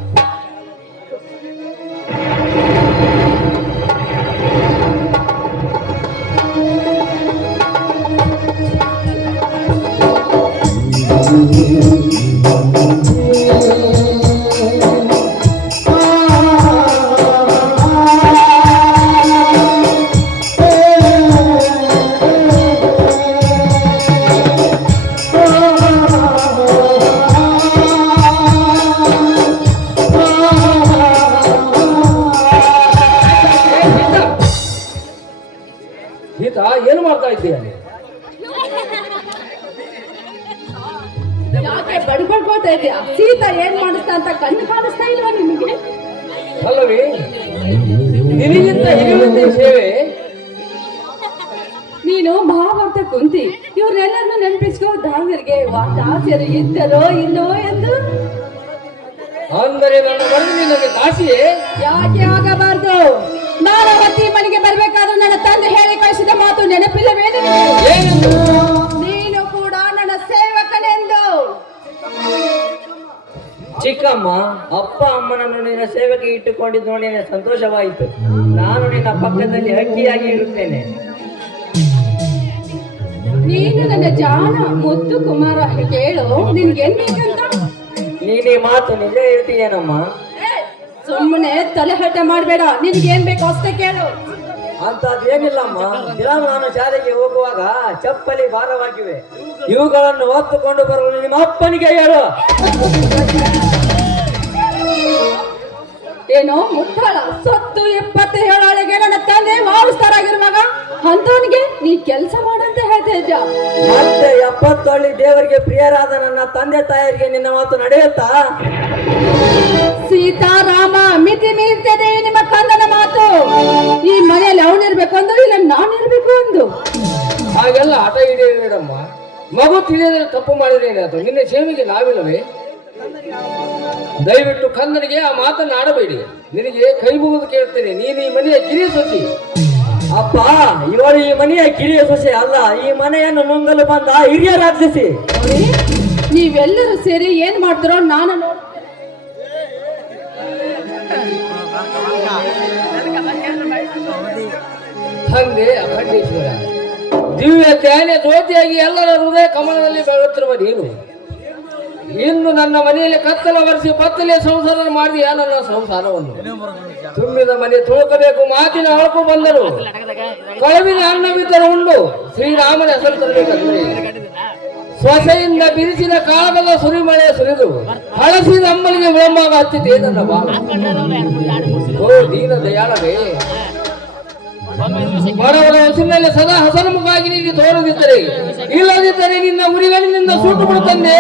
ಗೀತಾ, ಏನು ಮಾಡ್ತಾ ಇದ್ದೀಯ? ಯಾಕೆ ಬಡ್ಕೊಳ್ತಾ ಇದೆಯಾ? ಸೀತಾ ಏನ್ ಮಾಡಿಸ್ತಾ ಅಂತ ಕಣ್ಣು ಕಾಣಿಸ್ತಾ ಇಲ್ವಾ ನಿಮಗೆ? ಅಲ್ಲವೇ, ನಿನಗಿಂತ ಹಿರಿಯುವಂತೆ ಸೇವೆ. ನೀನು ಮಹಾಭಾರತ ಕುಂತಿ ಇವ್ರನ್ನೆಲ್ಲರನ್ನು ನೆನಪಿಸ್ಕೋ. ದಾಸರಿಗೆ ದಾಸಿಯರು ಇದ್ದರೋ ಇಲ್ಲೋ ಎಂದು. ಅಂದರೆ ನನ್ನ ಮರಳು ನಿನಗೆ ದಾಸಿಯೇ? ಯಾಕೆ ಆಗಬಾರ್ದು? ನಾನು ಅವತ್ತಿ ಮನೆಗೆ ಬರ್ಬೇಕಾದ್ರೂ ನನ್ನ ತಂದೆ ಹೇಳಿ ಕಳಿಸಿದ ಮಾತು ನೆನಪಿಲ್ಲವೇನು? ಏನೆಂದು? ನೀನು ಕೂಡ ನನ್ನ ಸೇವಕನೆಂದು. ಚಿಕ್ಕಮ್ಮ, ಅಪ್ಪ ಅಮ್ಮನನ್ನು ನಿನ್ನ ಸೇವೆಗೆ ಇಟ್ಟುಕೊಂಡಿದ್ದು ನೋಡಿ ನನಗೆ ಸಂತೋಷವಾಯಿತು. ನಾನು ನಿನ್ನ ಪಕ್ಕದಲ್ಲಿ ಹಕ್ಕಿಯಾಗಿ ಇರುತ್ತೇನೆ. ನೀನು ನನ್ನ ಜಾಣ ಮುದ್ದು ಕುಮಾರ. ಕೇಳು, ನಿನ್ಗೇನ್ ಬೇಕಂತ? ನೀನ್ ಈ ಮಾತು ನಿಜ ಹೇಳ್ತೀಯೇನಮ್ಮ? ಸುಮ್ಮನೆ ತಲೆಹಟ ಮಾಡಬೇಡ, ನಿನ್ಗೇನ್ ಬೇಕು ಅಷ್ಟೇ ಕೇಳು. ಅಂತದೇನಿಲ್ಲಮ್ಮ. ದಿನ ನಾನು ಶಾಲೆಗೆ ಹೋಗುವಾಗ ಚಪ್ಪಲಿ ಭಾರವಾಗಿವೆ, ಇವುಗಳನ್ನು ಹೊತ್ತುಕೊಂಡು ಬರಲು ನಿಮ್ಮ ಅಪ್ಪನಿಗೆ ಹೇಳು. ಏನೋ ಮುಟ್ಟಾಳ ಸೊತ್ತು 77 ನನ್ನ ತಂದೆ ಮಾರುಸ್ತಾರಾಗಿರುವಾಗ ಅಂತವನಿಗೆ ನೀ ಕೆಲಸ ಮಾಡಂತ ಹೇಳ್ತಾ ಇದ್ದ. ಮತ್ತೆ 70 ದೇವರಿಗೆ ಪ್ರಿಯರಾದ ನನ್ನ ತಂದೆ ತಾಯರಿಗೆ ನಿನ್ನ ಮಾತು ನಡೆಯುತ್ತಾ? ಸೀತಾರಾಮ ಮಿತಿ ಮೀರ್ತದೆ ನಿಮ್ಮ ಕಂದನ ಮಾತು. ಈ ಮನೆಯಲ್ಲಿ ಅವನಿರ್ಬೇಕು ಅಂದ್ರು ಇಲ್ಲ ನಾನಿರ್ಬೇಕು ಅಂದು. ಹಾಗೆಲ್ಲ ಹಠ ಹಿಡಿಯಬೇಡಮ್ಮ. ಮಗು ತಿಳಿಯದ್ರೆ ತಪ್ಪು ಮಾಡಿದ್ರೆ ಏನಾಯ್ತು? ನಿನ್ನೆ ಸೇವೆಗೆ ನಾವಿಲ್ಲವೇ? ದಯವಿಟ್ಟು ಕಂದನಿಗೆ ಆ ಮಾತನ್ನು ಆಡಬೇಡಿ. ನಿನಗೆ ಕೈ ಮುಗಿದು ಕೇಳ್ತೇನೆ, ನೀನು ಈ ಮನೆಯ ಕಿರಿಯ ಸೊಸಿ. ಅಪ್ಪ, ಇವಳು ಈ ಮನೆಯ ಕಿರಿಯ ಸೊಸೆ ಅಲ್ಲ, ಈ ಮನೆಯನ್ನು ನುಂಗಲು ಬಂದ ಹಿರಿಯ ರಾಕ್ಷಸಿ. ನೀವೆಲ್ಲರೂ ಸೇರಿ ಏನ್ ಮಾಡ್ತಾರೋ ನಾನು ತಂದೆ ಅಖಂಡೇಶ್ವರ, ದಿವ್ಯ ಧ್ಯಾನ ಜ್ಯೋತಿಯಾಗಿ ಎಲ್ಲರ ಹೃದಯ ಕಮಲದಲ್ಲಿ ಬೆಳೆಯುತ್ತಿರುವ ನೀನು ಇನ್ನು ನನ್ನ ಮನೆಯಲ್ಲಿ ಕತ್ತಲ ಒರೆಸಿ ಪತ್ತಲೆ ಸಂಸಾರ ಮಾಡಿದೆಯ ನನ್ನ ಸಂಸಾರವನ್ನು. ತುಂಬಿದ ಮನೆ ತುಳುಕಬೇಕು, ಮಾತಿನ ಅಳಕು ಬಂದರು, ಕಳವಿನ ಅನ್ನವಿದ್ದರು ಉಂಡು ಶ್ರೀರಾಮನ ಹೆಸರು ತರಬೇಕಂದ್ರೆ ಸೊಸೆಯಿಂದ ಬಿರಿಸಿದ ಕಾಲದ ಸುರಿಮಳೆ ಸುರಿದು ಹಳಸಿದ ಅಮ್ಮನಿಗೆ ವಿಳಂಬಾಗ ಹತ್ತಿದೆ ನನ್ನ ಬಾ. ಓ ದೀನ ದಯಾಳವೇ, ಬಡವರ ಹೊಸಿನಲ್ಲಿ ಸದಾ ಹಸನ್ಮುಖವಾಗಿ ನಿಲ್ಲಿ ತೋರದಿದ್ದರೆ, ಇಲ್ಲದಿದ್ದರೆ ನಿನ್ನ ಉರಿಗಳಿನಿಂದ ಸುಟ್ಟು ಬಿಡುತ್ತಂದೆ.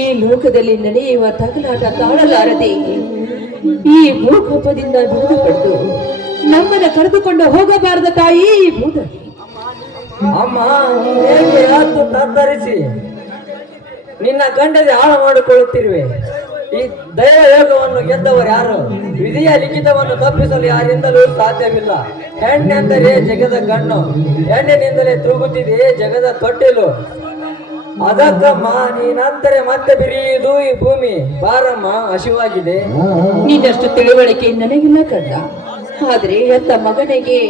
ಈ ಲೋಕದಲ್ಲಿ ನಡೆಯುವ ತಗಲಾಟ ತಾಳಲಾರದೆ ಈ ಭೂಕಂಪದಿಂದ ಬಿಡುಗಡೆ ಪಡೆದು ನಮ್ಮನ್ನ ಕರೆದುಕೊಂಡು ಹೋಗಬಾರದ ತಾಯಿ ಈ ಭೂತಳಿ. ಅಮ್ಮ, ಹೇಗೆ ಹತ್ತು ತತ್ತರಿಸಿ ನಿನ್ನ ಗಂಡದೆ ಹಾಳು ಮಾಡಿಕೊಳ್ಳುತ್ತಿರುವೆ. ಈ ದೈವ ಯೋಗವನ್ನು ಗೆದ್ದವರು ಯಾರು? ವಿಧಿಯ ಲಿಖಿತವನ್ನು ತಪ್ಪಿಸಲು ಯಾರಿಂದಲೂ ಸಾಧ್ಯವಿಲ್ಲ. ಹೆಣ್ಣೆಂದರೆ ಜಗದ ಕಣ್ಣು, ಹೆಣ್ಣಿನಿಂದಲೇ ತೂಗುತ್ತಿದೆ ಜಗದ ತೊಟ್ಟಿಲು. ಅದಕ್ಕಮ್ಮ ನೀನಂದರೆ ಮತ್ತೆ ಬಿರಿಯುವುದು ಈ ಭೂಮಿ. ಬಾರಮ್ಮ, ಹಸಿವಾಗಿದೆ. ನಿನ್ನಷ್ಟು ತಿಳುವಳಿಕೆ ನನಗಿಲ್ಲ ಕಂದ. ಆದ್ರೆ ಹೆತ್ತ ಮಗನಿಗೆ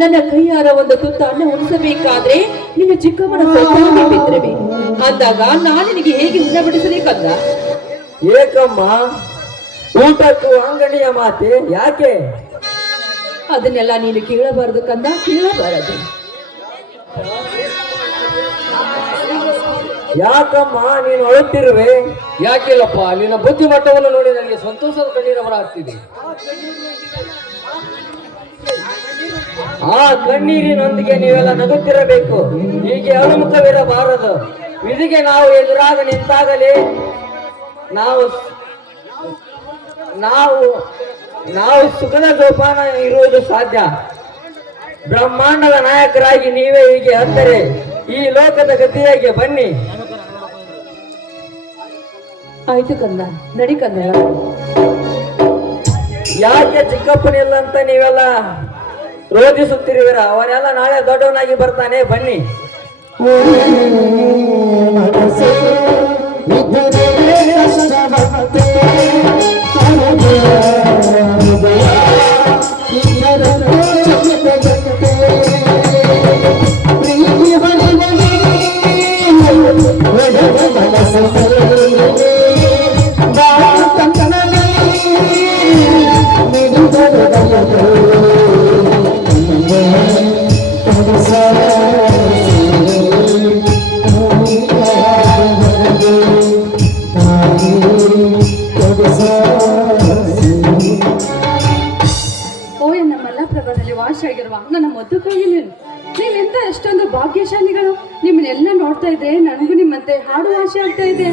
ನನ್ನ ಕೈಯಾರ ಒಂದು ತುತ್ತ ಅನ್ನ ಉಣಿಸಬೇಕಾದ್ರೆ ನಿನ್ನ ಚಿಕ್ಕಮ್ಮನ ಸೊತ್ತೇ ಬಿದ್ದಿರಬೇಕು. ಅಂದಾಗ ನಾನು ನಿನಗೆ ಹೇಗೆ ಉಣಬಡಿಸಲಿ ಕಂದ? ಏಕಮ್ಮ, ಊಟಕ್ಕೂ ಅಂಗಡಿಯ ಮಾತೆ ಯಾಕೆ? ಅದನ್ನೆಲ್ಲ ನೀನು ಕೇಳಬಾರದು ಕಂದ, ಕೇಳಬಾರದು. ಯಾಕಮ್ಮ ನೀನು ಅಳುತ್ತಿರುವೆ? ಯಾಕಿಲ್ಲಪ್ಪ, ನಿನ್ನ ಬುದ್ಧಿಮಟ್ಟವನ್ನು ನೋಡಿ ನನಗೆ ಸಂತೋಷದ ಕಣ್ಣೀರ ಬರಾಗ್ತಿದೆ. ಆ ಕಣ್ಣೀರಿನೊಂದಿಗೆ ನೀವೆಲ್ಲ ನಗುತ್ತಿರಬೇಕು. ಹೀಗೆ ಅಳುಮುಖವಿರಬಾರದು. ವಿಧಿಗೆ ನಾವು ಎದುರಾಗ ನಿಂತಾಗಲೇ ನಾವು ನಾವು ನಾವು ಸುಖದ ಜೋಪಾನ ಇರುವುದು ಸಾಧ್ಯ. ಬ್ರಹ್ಮಾಂಡದ ನಾಯಕರಾಗಿ ನೀವೇ ಹೀಗೆ ಅಂದರೆ ಈ ಲೋಕದ ಗತಿಯಾಗಿ ಬನ್ನಿ. ಆಯ್ತು ಕಂದ, ನಡಿ ಕಂದ. ಯಾಕೆ ಚಿಕ್ಕಪ್ಪನಿಲ್ಲ ಅಂತ ನೀವೆಲ್ಲ ರೋಧಿಸುತ್ತಿರುವಿರ? ಅವರೆಲ್ಲ ನಾಳೆ ದೊಡ್ಡವನಾಗಿ ಬರ್ತಾನೆ, ಬನ್ನಿ. ನನ್ನ ಮೊದ್ದು ಕೈಯಲ್ಲಿ ನೀವೆಂತ ಎಷ್ಟೊಂದು ಭಾಗ್ಯಶಾಲಿಗಳು. ನಿಮ್ಮನ್ನೆಲ್ಲ ನೋಡ್ತಾ ಇದ್ರೆ ನನಗೂ ನಿಮ್ಮಂತೆ ಹಾಡು ಆಸೆ ಆಗ್ತಾ ಇದೆ.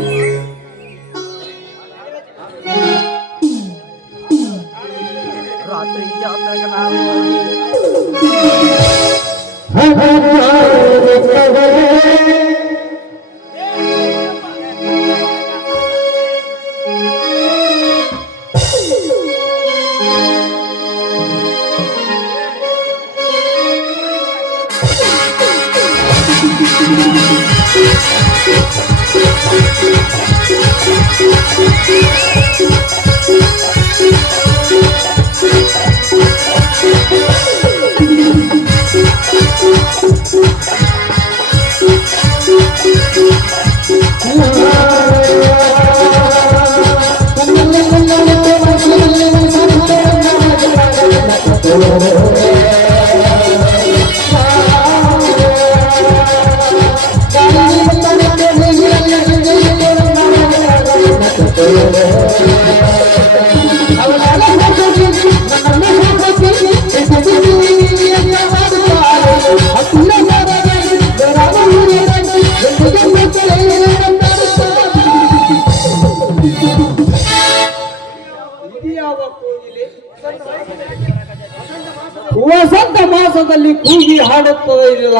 ಮಾಸದಲ್ಲಿ ಕೂಗಿ ಹಾಡುತ್ತದೆ ಇಲ್ಲ.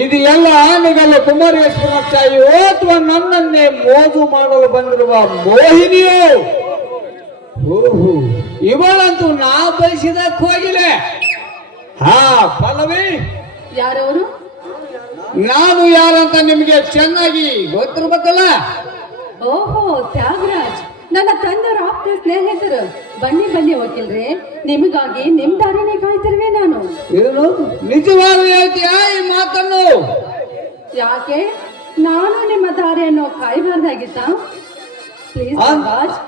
ಇದು ಎಲ್ಲ ಆನೆಗಲ್ಲ ಕುಮಾರೇಶ್ವರನ ಚಾಯೋ ಅಥವಾ ನನ್ನನ್ನೇ ಮೋಜು ಮಾಡಲು ಬಂದಿರುವ ಮೋಹಿನಿಯೋ? ಓಹೋ, ಇವಳಂತೂ ನಾ ಬಯಸಿದಕ್ಕೆ ಹೋಗಿಲೆ. ಹಾ ಪಲ್ಲವಿ, ಯಾರವರು? ನಾನು ಯಾರಂತ ನಿಮಗೆ ಚೆನ್ನಾಗಿ ಗೊತ್ತಿರ್ಬೇಕಲ್ಲ. ಓಹೋ, ತ್ಯಾಗರಾಜ್, ನನ್ನ ತಂದೆಯವರ ಆಪ್ತ ಸ್ನೇಹಿತರು. ಬನ್ನಿ ಬನ್ನಿ ವಕೀಲ್ರೆ, ನಿಮಗಾಗಿ ನಿಮ್ ದಾರಿನೇ ಕಾಯ್ತಿರುವೆ ನಾನು. ಏನು ನಿಜವಾದ ಹೇಳ್ತೀಯಾ ಈ ಮಾತನ್ನು? ಯಾಕೆ ನಾನು ನಿಮ್ಮ ದಾರಿಯನ್ನು ಕಾಯಬಾರ್ದಾಗಿತ್ತ? ಪ್ಲೀಸ್ ತ್ಯಾಗರಾಜ್,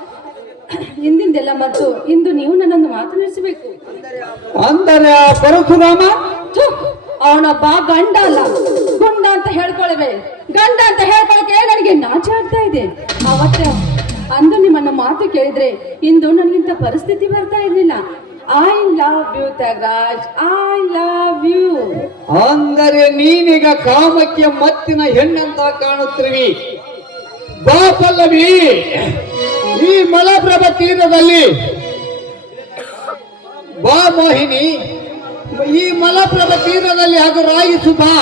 ಹಿಂದಿಂದೆಲ್ಲ ಮತ್ತು ಇಂದು ನೀವು ನನ್ನನ್ನು ಮಾತನಾಡಿಸಬೇಕು. ಅಂದರೆ ಆ ಪರಶುರಾಮ ಅವನೊಬ್ಬ ಗಂಡ ಅಲ್ಲ, ಗುಂಡ ಅಂತ ಹೇಳ್ಕೊಳ್ವೆ. ಗಂಡ ಅಂತ ಹೇಳ್ಕೊಳಕ್ಕೆ ನನಗೆ ನಾಚೆ ಆಗ್ತಾ ಇದೆ. ಅವತ್ತೆ ಅಂದು ನಿಮ್ಮನ್ನ ಮಾತು ಕೇಳಿದ್ರೆ ಇಂದು ನನಗಿಂತ ಪರಿಸ್ಥಿತಿ ಬರ್ತಾ ಇರ್ಲಿಲ್ಲ. I love you Tyagaraj, I love you. ಅಂದರೆ ನೀನೀಗ ಕಾಮಕ್ಕೆ ಮತ್ತಿನ ಹೆಣ್ಣಂತ ಕಾಣುತ್ತಿರುವಿ. ಬಾ ಪಲ್ಲವಿ, ಈ ಮಲಪ್ರಭಾ ತೀರದಲ್ಲಿ ಬಾ ಮೋಹಿನಿ, ಈ ಮಲಪ್ರಭಾ ತೀರದಲ್ಲಿ ಅದು ರಾಯಿಸು ಬಾ.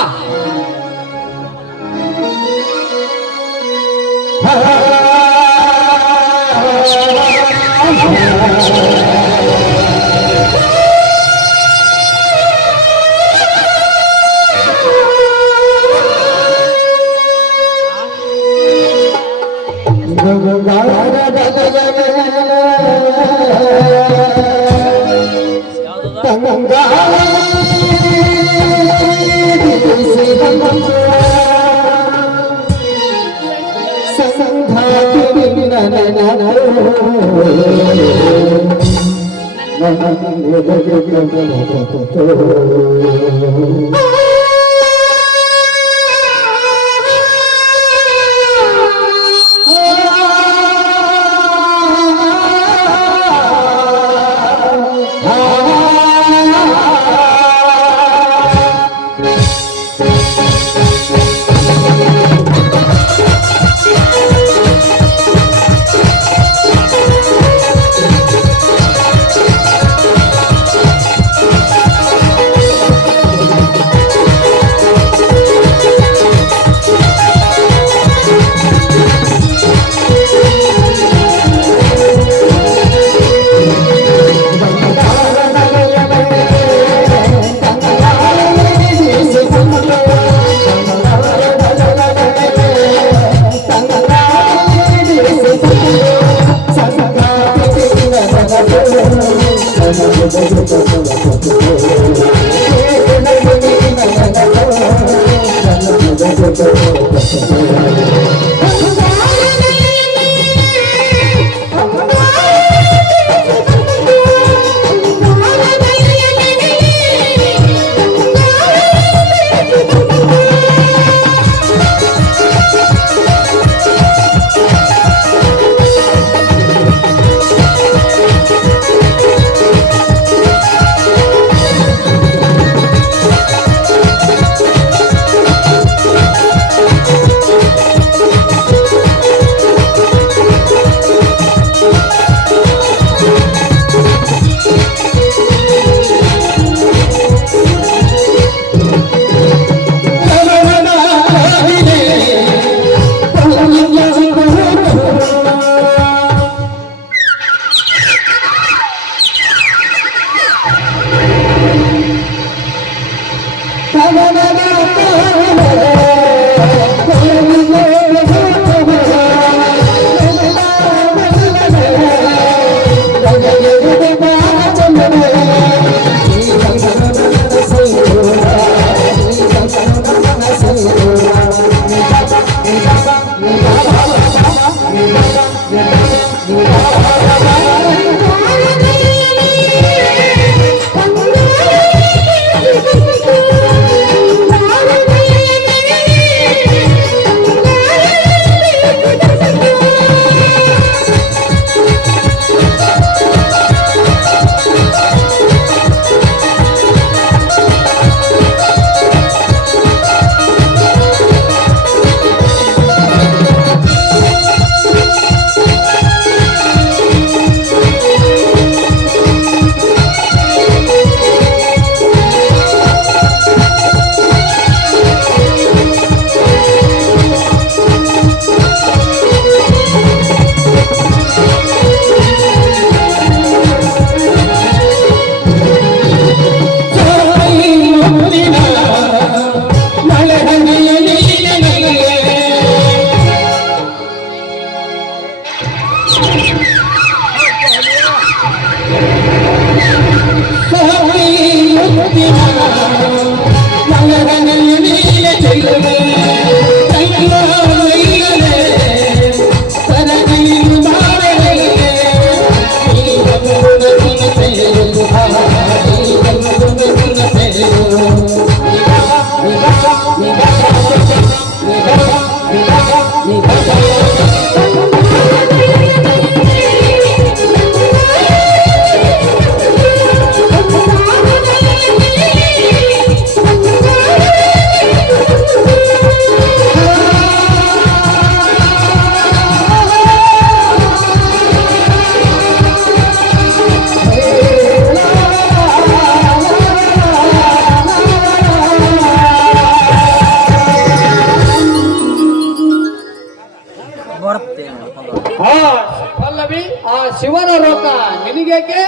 ಶಿವನ ರೋಗ ನಿನಗೇಕೆ?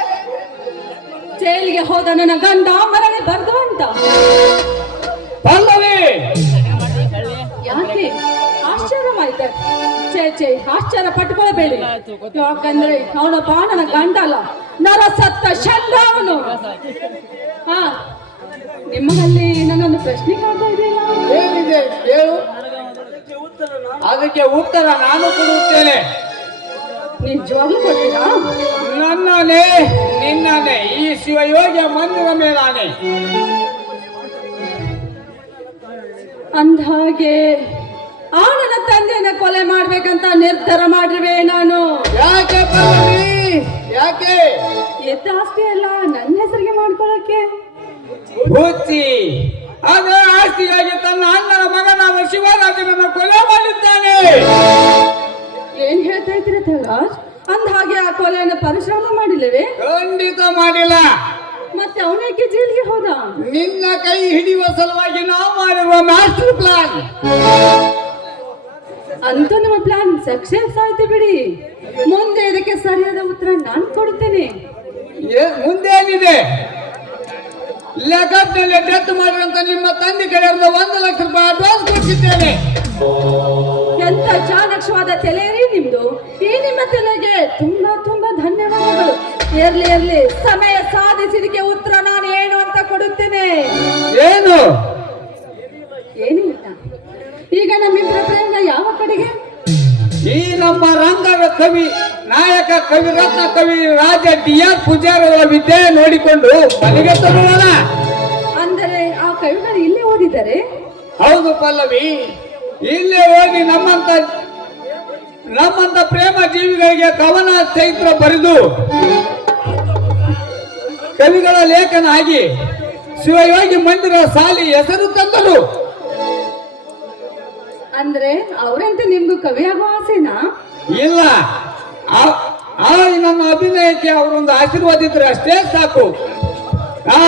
ಜೈಲಿಗೆ ಹೋದ ನನ್ನ ಗಂಡ ಮರಳಿ ಬರ್ದು ಅಂತ. ಪಲ್ಲವಿ, ಯಾಕೆ ಆಶ್ಚರ್ಯವಾಯ್ತು? ಚೇ ಆಶ್ಚರ್ಯ ಪಟ್ಕೊಳ್ಬೇಡಿ. ಯಾಕಂದ್ರೆ ಅವನೊಬ್ಬ ನನ್ನ ಗಂಡ ಅಲ್ಲ, ನರ ಸತ್ತ ಶಂಡ ಅವನು. ಹಾ, ನಿಮ್ಮಲ್ಲಿ ನನ್ನೊಂದು ಪ್ರಶ್ನೆ ಕಾಡ್ತಾ ಇದೆಯಲ್ಲ, ಏನಿದೆ ಹೇಳು. ಅದಕ್ಕೆ ಉತ್ತರ ನಾನು ಕೊಡುತ್ತೇನೆ. ನಿಜವಾಗ್ಲೂ ಕೊಡ್ತೀರಾ? ನನ್ನನೇ ನಿನ್ನನೇ ಈ ಶಿವಯೋಗಿಯ ಮಂದಿರ ಮೇಲಾನೆ. ಅಂದ್ಹಾಗೆ ಆ ನನ್ನ ತಂದೆಯನ್ನ ಕೊಲೆ ಮಾಡ್ಬೇಕಂತ ನಿರ್ಧಾರ ಮಾಡಿರುವೆ ನಾನು. ಯಾಕೆ ಪಲ್ಲವಿ, ಯಾಕೆ? ಎತ್ತ ಆಸ್ತಿ ಎಲ್ಲ ನನ್ನ ಹೆಸರಿಗೆ ಮಾಡ್ಕೊಳಕ್ಕೆ. ಹುಚ್ಚಿ, ಅದೇ ಆಸ್ತಿಗಾಗಿ ತನ್ನ ಅಣ್ಣನ ಮಗನಾದ ಶಿವರಾಜನನ್ನು ಕೊಲೆ ಮಾಡಿದ್ದಾನೆ. ಏನ್ ಹೇಳ್ತಾ ಇದ್ದೀರ ತಗರಾಜ್? ಅಂದ್ಹಾಗೆ ಆ ಕೊಲೆಯನ್ನು ಪರಿಶ್ರಮ ಮಾಡಿಲ್ಲವೇ? ಖಂಡಿತ ಮಾಡಿಲ್ಲ. ಮತ್ತೆ ಅವನೇಕೆ ಜೈಲಿಗೆ ಹೋದ? ನಿನ್ನ ಕೈ ಹಿಡಿಯುವ ಸಲುವಾಗಿ ನಾವು ಮಾಡಿರುವ ಮಾಸ್ಟರ್ ಪ್ಲಾನ್. ಅಂತೂ ನಮ್ಮ ಪ್ಲಾನ್ ಸಕ್ಸೆಸ್ ಆಯ್ತು ಬಿಡಿ. ಮುಂದೆ ಇದಕ್ಕೆ ಸರಿಯಾದ ಉತ್ತರ ನಾನು ಕೊಡುತ್ತೇನೆ. ಮುಂದೇನಿದೆ? ಲೆಕ್ಕದಲ್ಲಿ ಡೆತ್ ಮಾಡಿದಂತ ನಿಮ್ಮ ತಂದೆ ಕಡೆಯಿಂದ 1 ಲಕ್ಷ ರೂಪಾಯಿ ಅಡ್ವಾನ್ಸ್ ಕೊಟ್ಟಿದ್ದೇನೆ. ಎಂತ ಚಾಣಕ್ಷವಾದ ತಲೆರಿ ನಿಮ್ದು. ಈ ನಿಮ್ಮ ತಲೆಗೆ ತುಂಬಾ ತುಂಬಾ ಧನ್ಯವಾದಗಳು. ಇರ್ಲಿ, ಸಮಯ ಸಾಧಿಸಿದಕ್ಕೆ ಉತ್ತರ ನಾನು ಏನು ಅಂತ ಕೊಡುತ್ತೇನೆ. ಏನು? ಏನಿಲ್ಲ. ಈಗ ನಮ್ಮಿಬ್ಬರ ಪ್ರೇಮ ಯಾವ ಕಡೆಗೆ? ಈ ನಮ್ಮ ರಂಗದ ಕವಿ, ನಾಯಕ ಕವಿ, ರತ್ನ ಕವಿ ರಾಜ ಡಿ.ಆರ್. ಪೂಜಾರಿ ಅವರ ವಿದ್ಯೆ ನೋಡಿಕೊಂಡು ಮನೆಗೆ ತರೋಣ. ಅಂದರೆ ಆ ಕವಿಗಳು ಇಲ್ಲೇ ಓದಿದ್ದಾರೆ? ಹೌದು ಪಲ್ಲವಿ, ಇಲ್ಲೇ ಓದಿ ನಮ್ಮಂತ ಪ್ರೇಮ ಜೀವಿಗಳಿಗೆ ಕವನ ಚೈತ್ರ ಬರೆದು ಕವಿಗಳ ಲೇಖನ ಆಗಿ ಶಿವಯೋಗಿ ಮಂದಿರ ಸಾಲಿ ಹೆಸರು ತಂದರು. ಅಂದ್ರೆ ಅವರಂತೆ ನಿಮ್ಗೂ ಕವಿಯಾಗುವ ಆಸೆನಾ? ಇಲ್ಲ, ನನ್ನ ಅಭಿನಯಕ್ಕೆ ಅವರೊಂದು ಆಶೀರ್ವಾದ ಇದ್ರೆ ಅಷ್ಟೇ ಸಾಕು. ಆ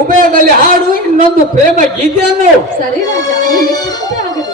ಉಭಯದಲ್ಲಿ ಹಾಡು, ಇನ್ನೊಂದು ಪ್ರೇಮ ಗೀತೆಯನ್ನು. ಸರಿ ರಾಜ, ನಿಮ್ಮ ಇಷ್ಟದಂತೆ ಆಗಲಿ.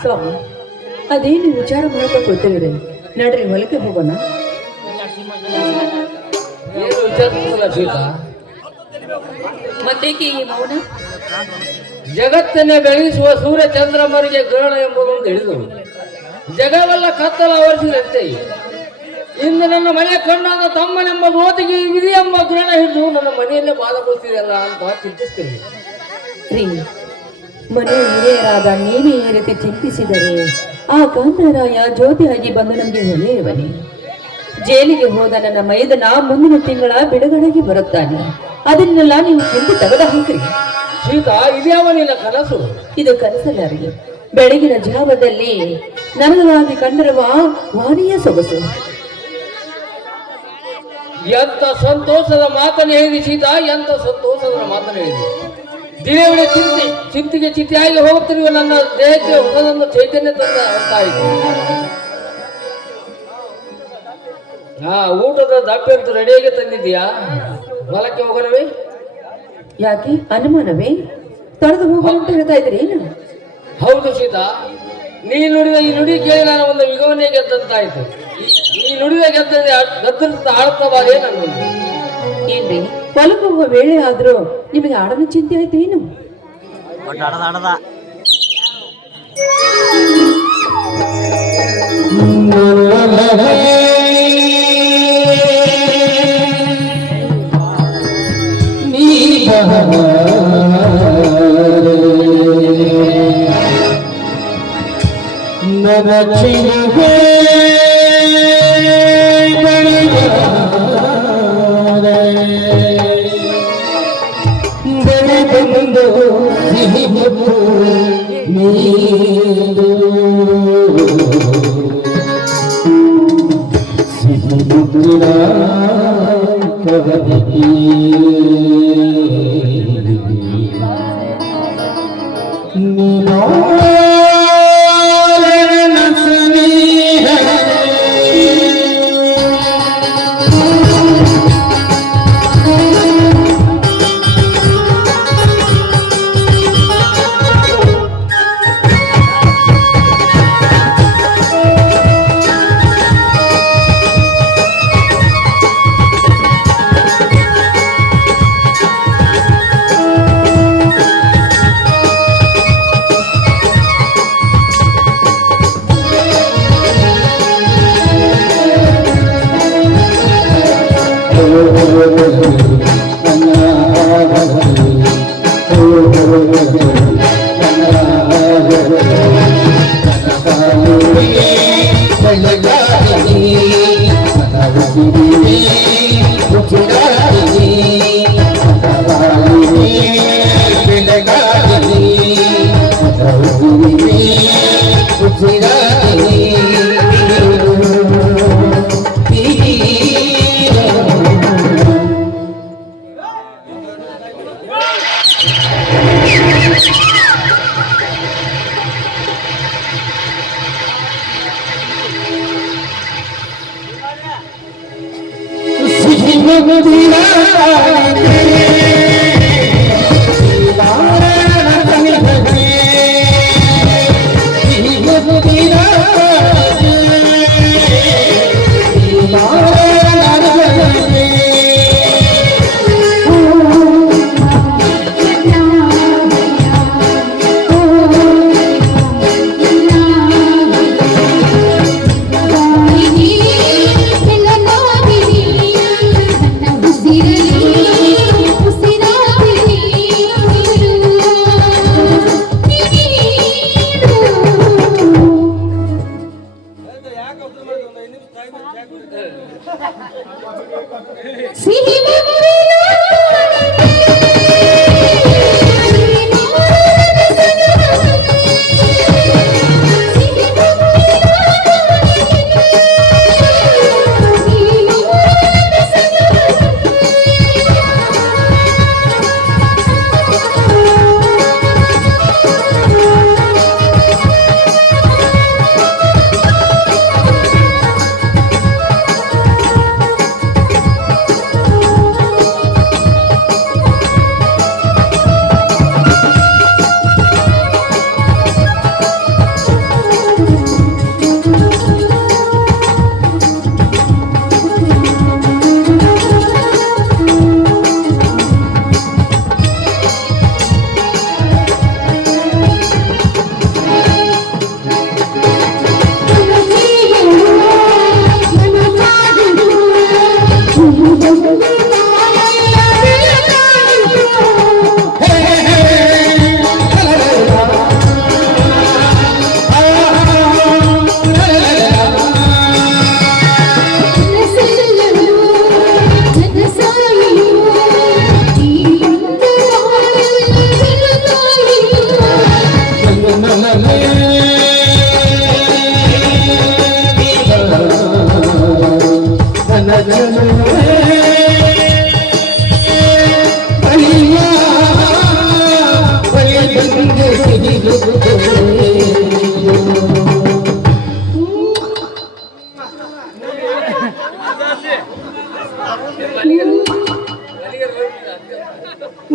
ಸ್ವಾಮಿ, ಅದೇನು ವಿಚಾರ ಮಾಡ್ತಾ ಕೂತಿರಿ? ನಡ್ರಿ ಹೊಲಕ್ಕೆ ಹೋಗೋಣ. ಏನು ವಿಚಾರಿಸಲ್ಲ ಸೀತಾ? ಮತ್ತೇಕೆ ಈ ಮೌನ? ಜಗತ್ತನ್ನೇ ಬೆಳೆಸುವ ಸೂರ್ಯ ಚಂದ್ರಮರಿಗೆ ಗ್ರಹಣ ಎಂಬುದೊಂದು ಹಿಡಿದು ಜಗವೆಲ್ಲ ಕತ್ತಲ ಆವರಿಸಿದಂತೆ ಇಂದು ನನ್ನ ಮನೆ ಕಣ್ಣಾದ ತಮ್ಮನೆಂಬ ರೋತಿಗೆ ವಿಧಿ ಎಂಬ ಗ್ರಹಣ ಹಿಡಿದು ನನ್ನ ಮನೆಯಲ್ಲೇ ಬಾಧಗೊಳಿಸಿದೆಯಲ್ಲ ಅಂತ ಚಿಂತಿಸ್ತೇನೆ. ರೀ, ಮನೆ ಹಿರಿಯರಾದ ನೀವೇ ಈ ರೀತಿ ಚಿಂತಿಸಿದರೆ ಆ ಕಾಂತರಾಯ ಜ್ಯೋತಿಯಾಗಿ ಬಂದು ನಮಗೆ ಹೊಳೆಯುವನೆ. ಜೈಲಿಗೆ ಹೋದ ನನ್ನ ಮೈದನ ಮುಂದಿನ ತಿಂಗಳ ಬಿಡುಗಡೆಗೆ ಬರುತ್ತಾನೆ. ಅದನ್ನೆಲ್ಲ ನೀವು ಚಿಂತೆ ತೆಗೆದು ಹಾಕ್ರಿ. ಸೀತಾ, ಇದ್ಯಾವ ನಿನ್ನ ಕನಸು? ಇದು ಕನಸಲ್ಲ ರೀ. ಬೆಳಗಿನ ಜಾವದಲ್ಲಿ ನನಗಾಗಿ ಕಂಡಿರುವ ವಾಣಿಯ ಸೊಗಸು. ಎಂತ ಸಂತೋಷದ ಮಾತನ್ನು ಹೇಳಿದಿ ಸೀತಾ, ಎಂತ ಸಂತೋಷದ ಮಾತನ್ನು ಹೇಳಿದಿ. ದಿನವಿಡೀ ಚಿಂತೆಗೆ ಚಿಂತೆಯಾಗಿ ಹೋಗುತ್ತಿರುವ ನನ್ನ ದೇಹಕ್ಕೆ ಹೊಸದೊಂದು ಚೈತನ್ಯ ತಂದ ಅಂತಾಯಿತು. ಊಟದ ದಪ್ಪೆ ಅಂತೂ ರೆಡಿಯಾಗಿ ತಂದಿದ್ದೀಯಾ? ಹೊಲಕ್ಕೆ ಹೋಗೋಣವೇ? ಯಾಕೆ ಅನುಮಾನವೇ? ತೊಳೆದು ಹೋಗೋಣ ಅಂತ ಹೇಳ್ತಾ ಇದ್ರಿ ಏನು? ಹೌದು ಸೀತಾ, ನೀ ನುಡಿದ ಈ ನುಡಿ ಕೇಳಿ ನಾನು ಒಂದು ವಿಗವನ್ನೇ ಗೆದ್ದಂತಾಯ್ತು. ಈ ನುಡಿದ ಗದ್ದಲದಿಂದ ಆಡ್ತವ ಏನನ್ನು ಏನ್ರಿ ಹೊಲಕ್ಕೆ ಹೋಗುವ ವೇಳೆ ಆದ್ರೂ ನಿಮಗೆ ಆಡನ ಚಿಂತೆ ಆಯ್ತೇನು?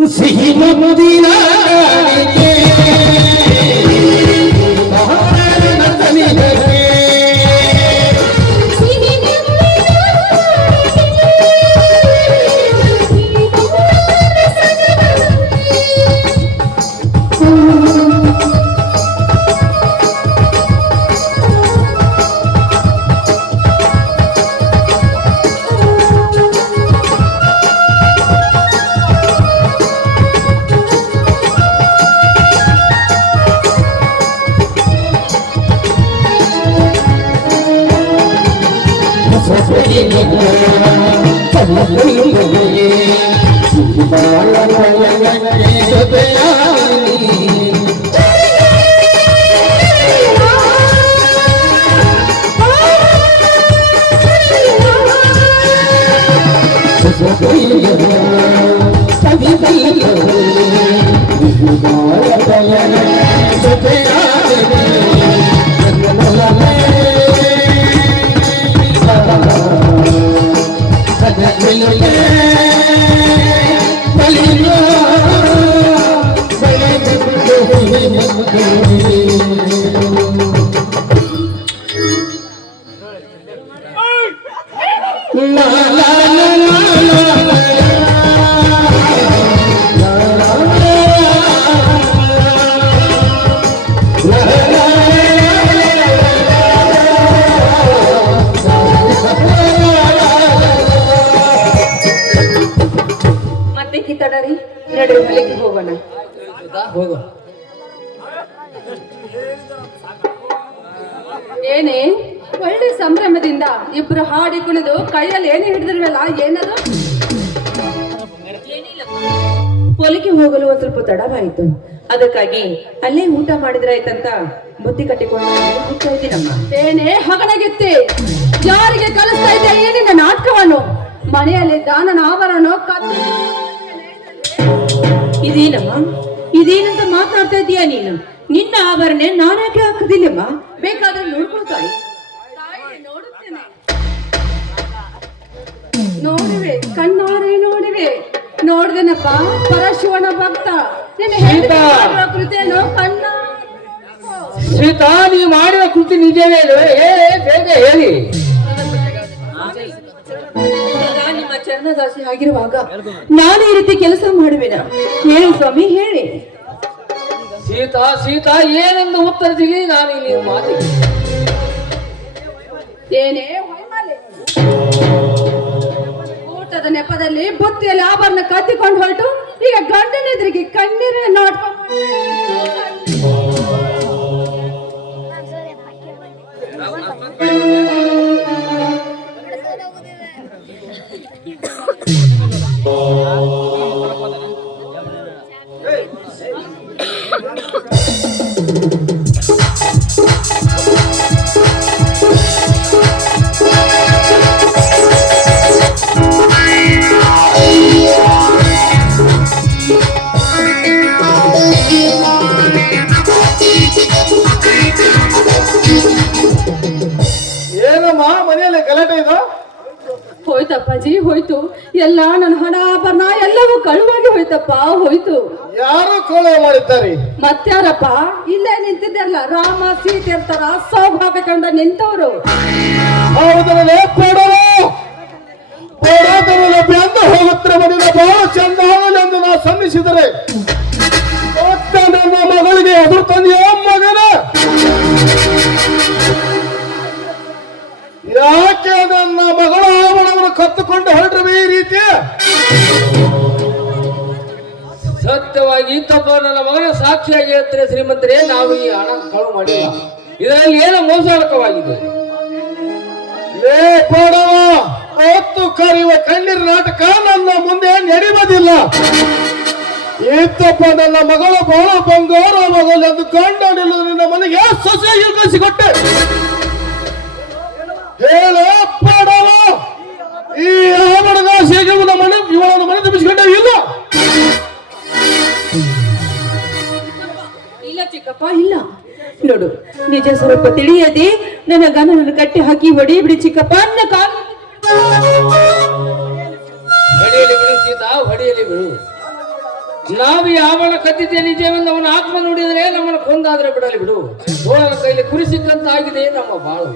ಸಿಹಿ ಮುದಿನ ಸಿಹಿ ಮತ್ತೆ ಕಿತ್ತಡರಿ ನಡ್ರಿ ಮನೆಗೆ ಹೋಗೋಣ. ಹೋಗು. ಏನೇ ಒಳ್ಳೆ ಸಂಭ್ರಮದಿಂದ ಇಬ್ರು ಹಾಡಿ ಕುಣಿದು ಕೈಯಲ್ಲಿ ಏನು ಹಿಡಿದಿರುವಲ್ಲ, ಏನದು? ಹೊಲಕ್ಕೆ ಹೋಗಲು ಒಂದ್ ಸ್ವಲ್ಪ ತಡವಾಯಿತು. ಅದಕ್ಕಾಗಿ ಅಲ್ಲೇ ಊಟ ಮಾಡಿದ್ರಾಯ್ತಂತ ಬುತ್ತಿ ಕಟ್ಟಿಕೊಂಡು ಹೋಗ್ತಾ ಇದ್ದೀನಮ್ಮ. ಏನೇ ಹಗಣಗಿತ್ತಿ, ಯಾರಿಗೆ ಕಲಿಸ್ತಾ ಇದ್ದೆ ಏನಿನ ನಾಟಕವನ್ನು? ಮನೆಯಲ್ಲಿ ದಾನನ ಆವರಣ ಇದೇನಮ್ಮ, ಇದೇನಂತ ಮಾತಾಡ್ತಾ ಇದೀಯಾ ನೀನು? ನಿನ್ನ ಆಭರಣ ನಾನಾಕೆ ಹಾಕುದಿಲ್ಲಮ್ಮ, ಬೇಕಾದ್ರೆ ನೋಡ್ಕೊಳ್ತಾಯಿ. ನೋಡಿವೆ, ಕಣ್ಣಾರೆ ನೋಡಿವೆ, ನೋಡ್ದೇನಪ್ಪ ಪರಶಿವನ ಭಕ್ತ. ನಿನ್ನ ಕೃತಿಯನ್ನು ಕಣ್ಣ ಸೀತಾ, ನೀವು ಮಾಡಿದ ಕೃತಿ ನಿಜವೇ? ಬೇಗ ಹೇಳಿ. ನಿಮ್ಮ ಚರಣದಾಸಿ ಆಗಿರುವಾಗ ನಾನು ಈ ರೀತಿ ಕೆಲಸ ಮಾಡುವೆನ? ಹೇಳಿ ಸ್ವಾಮಿ, ಹೇಳಿ. ಸೀತಾ ಸೀತಾ ಏನೆಂದು ಉತ್ತರಿಸಲಿ ನಾನು ಇಲ್ಲಿ ಮಾತಿಗೆ. ಏನೇ ಹೊಯ್ಮಲೆ, ಊಟದ ನೆಪದಲ್ಲಿ ಬುತ್ತಿಯಲ್ಲಿ ಆಭರಣ ಕತ್ತಿಕೊಂಡು ಹೊರಟು ಈಗ ಗಂಡನ ಎದುರಿಗೆ ಕಣ್ಣೀರ ನಾಟಕ. ಏನಮ್ಮ ಮನೆಯಲ್ಲಿ ಗಲಾಟೆ ಇದು? ಹೋಯ್ತಪ್ಪಾಜಿ, ಹೋಯ್ತು. ಎಲ್ಲ ನನ್ನ ಹಣ ಆಭರಣ ಎಲ್ಲವೂ ಕಳುವಾಗಿ ಹೋಯ್ತಪ್ಪ, ಹೋಯ್ತು. ಯಾರು ಕೋಳೆ ಮಾಡಿದ್ದಾರೆ? ಮತ್ಯಾರಪ್ಪ? ಇಲ್ಲೇ ನಿಂತಿದ್ದಲ್ಲ, ರಾಮ ಸೀತೆ ಇರ್ತಾರ ಸೌಭಾಗ್ಯ ಕಂಡ ನಿಂತವರು. ಹೌದಲ್ಲೇ ಪಡಲು ಬೆಂದು ಹೋಗುತ್ತಿರ ಮನೆಯ ಬಹಳ ಚಂದ ಆಗಲೆಂದು ನಾ ಸನ್ನಿಸಿದರೆ ಮತ್ತೆ ನನ್ನ ಮಗಳಿಗೆ ಎದುರು ತಂದೆಯ ಮಗನ ಯಾಕೆ ನನ್ನ ಮಗಳ ಆವರಣವನ್ನು ಕತ್ತುಕೊಂಡು ಹೊರಟ್ರೆ ಈ ರೀತಿ? ಸತ್ಯವಾಗಿ ತಪ್ಪ ನನ್ನ ಮಗನ ಸಾಕ್ಷಿಯಾಗಿ ಹೇಳ್ತಾರೆ ಶ್ರೀಮಂತರೇ, ನಾವು ಈ ಹಣ ಕಳು ಮಾಡಿಲ್ಲ. ಇದರಲ್ಲಿ ಏನೋ ಮೋಸಕವಾಗಿದೆ. ಲೇ ಪಡವ, ಹೊತ್ತು ಕರೆಯುವ ಕಣ್ಣೀರ ನಾಟಕ ನನ್ನ ಮುಂದೆ ನಡೆಯುವುದಿಲ್ಲ. ಇತ್ತಪ್ಪ ನನ್ನ ಮಗಳ ಬಹಳ ಬಂಗಾರ ಮಗಳು ಎಂದು ಗಂಡ ನಿಲ್ಲುವುದು ನಿನ್ನ ಮನೆಗೆ ಸೊಸೆಯಾಗಿ ಕಳಿಸಿಕೊಟ್ಟೆ. ಹೇಳ ಪಡವ, ಈ ಆವರಣದಾಸಿಯಾಗಿ ಇವಳನ್ನು ಮನೆ ತುಂಬಿಸಿಕೊಂಡ ಇಲ್ಲ? ಇಲ್ಲ ಚಿಕ್ಕಪ್ಪ, ಇಲ್ಲ. ನೋಡು, ನಿಜ ಸ್ವಲ್ಪ ತಿಳಿಯದೆ ನನ್ನ ಗಂಡನನ್ನು ಕಟ್ಟಿ ಹಾಕಿ ಹೊಡೆಯಬಿಡಿ ಚಿಕ್ಕಪ್ಪ. ನನ್ನ ಕಾಲು ಹೊಡೆಯಲಿ ಬಿಡು ಸೀತಾ, ಹೊಡೆಯಲಿ ಬಿಡು. ನಾವು ಯಾವನ ಕದ್ದಿದ್ದೆ ನಿಜವೆಂದು ಅವನ ಆತ್ಮ ನೋಡಿದರೆ ನಮ್ಮನ್ನು ಕೊಂದಾದ್ರೆ ಬಿಡಲಿ ಬಿಡು. ಸೋಳನ ಕೈಲಿ ಕುರಿ ಸಿಕ್ಕಂತ ಆಗಿದೆ ನಮ್ಮ ಬಾಳು.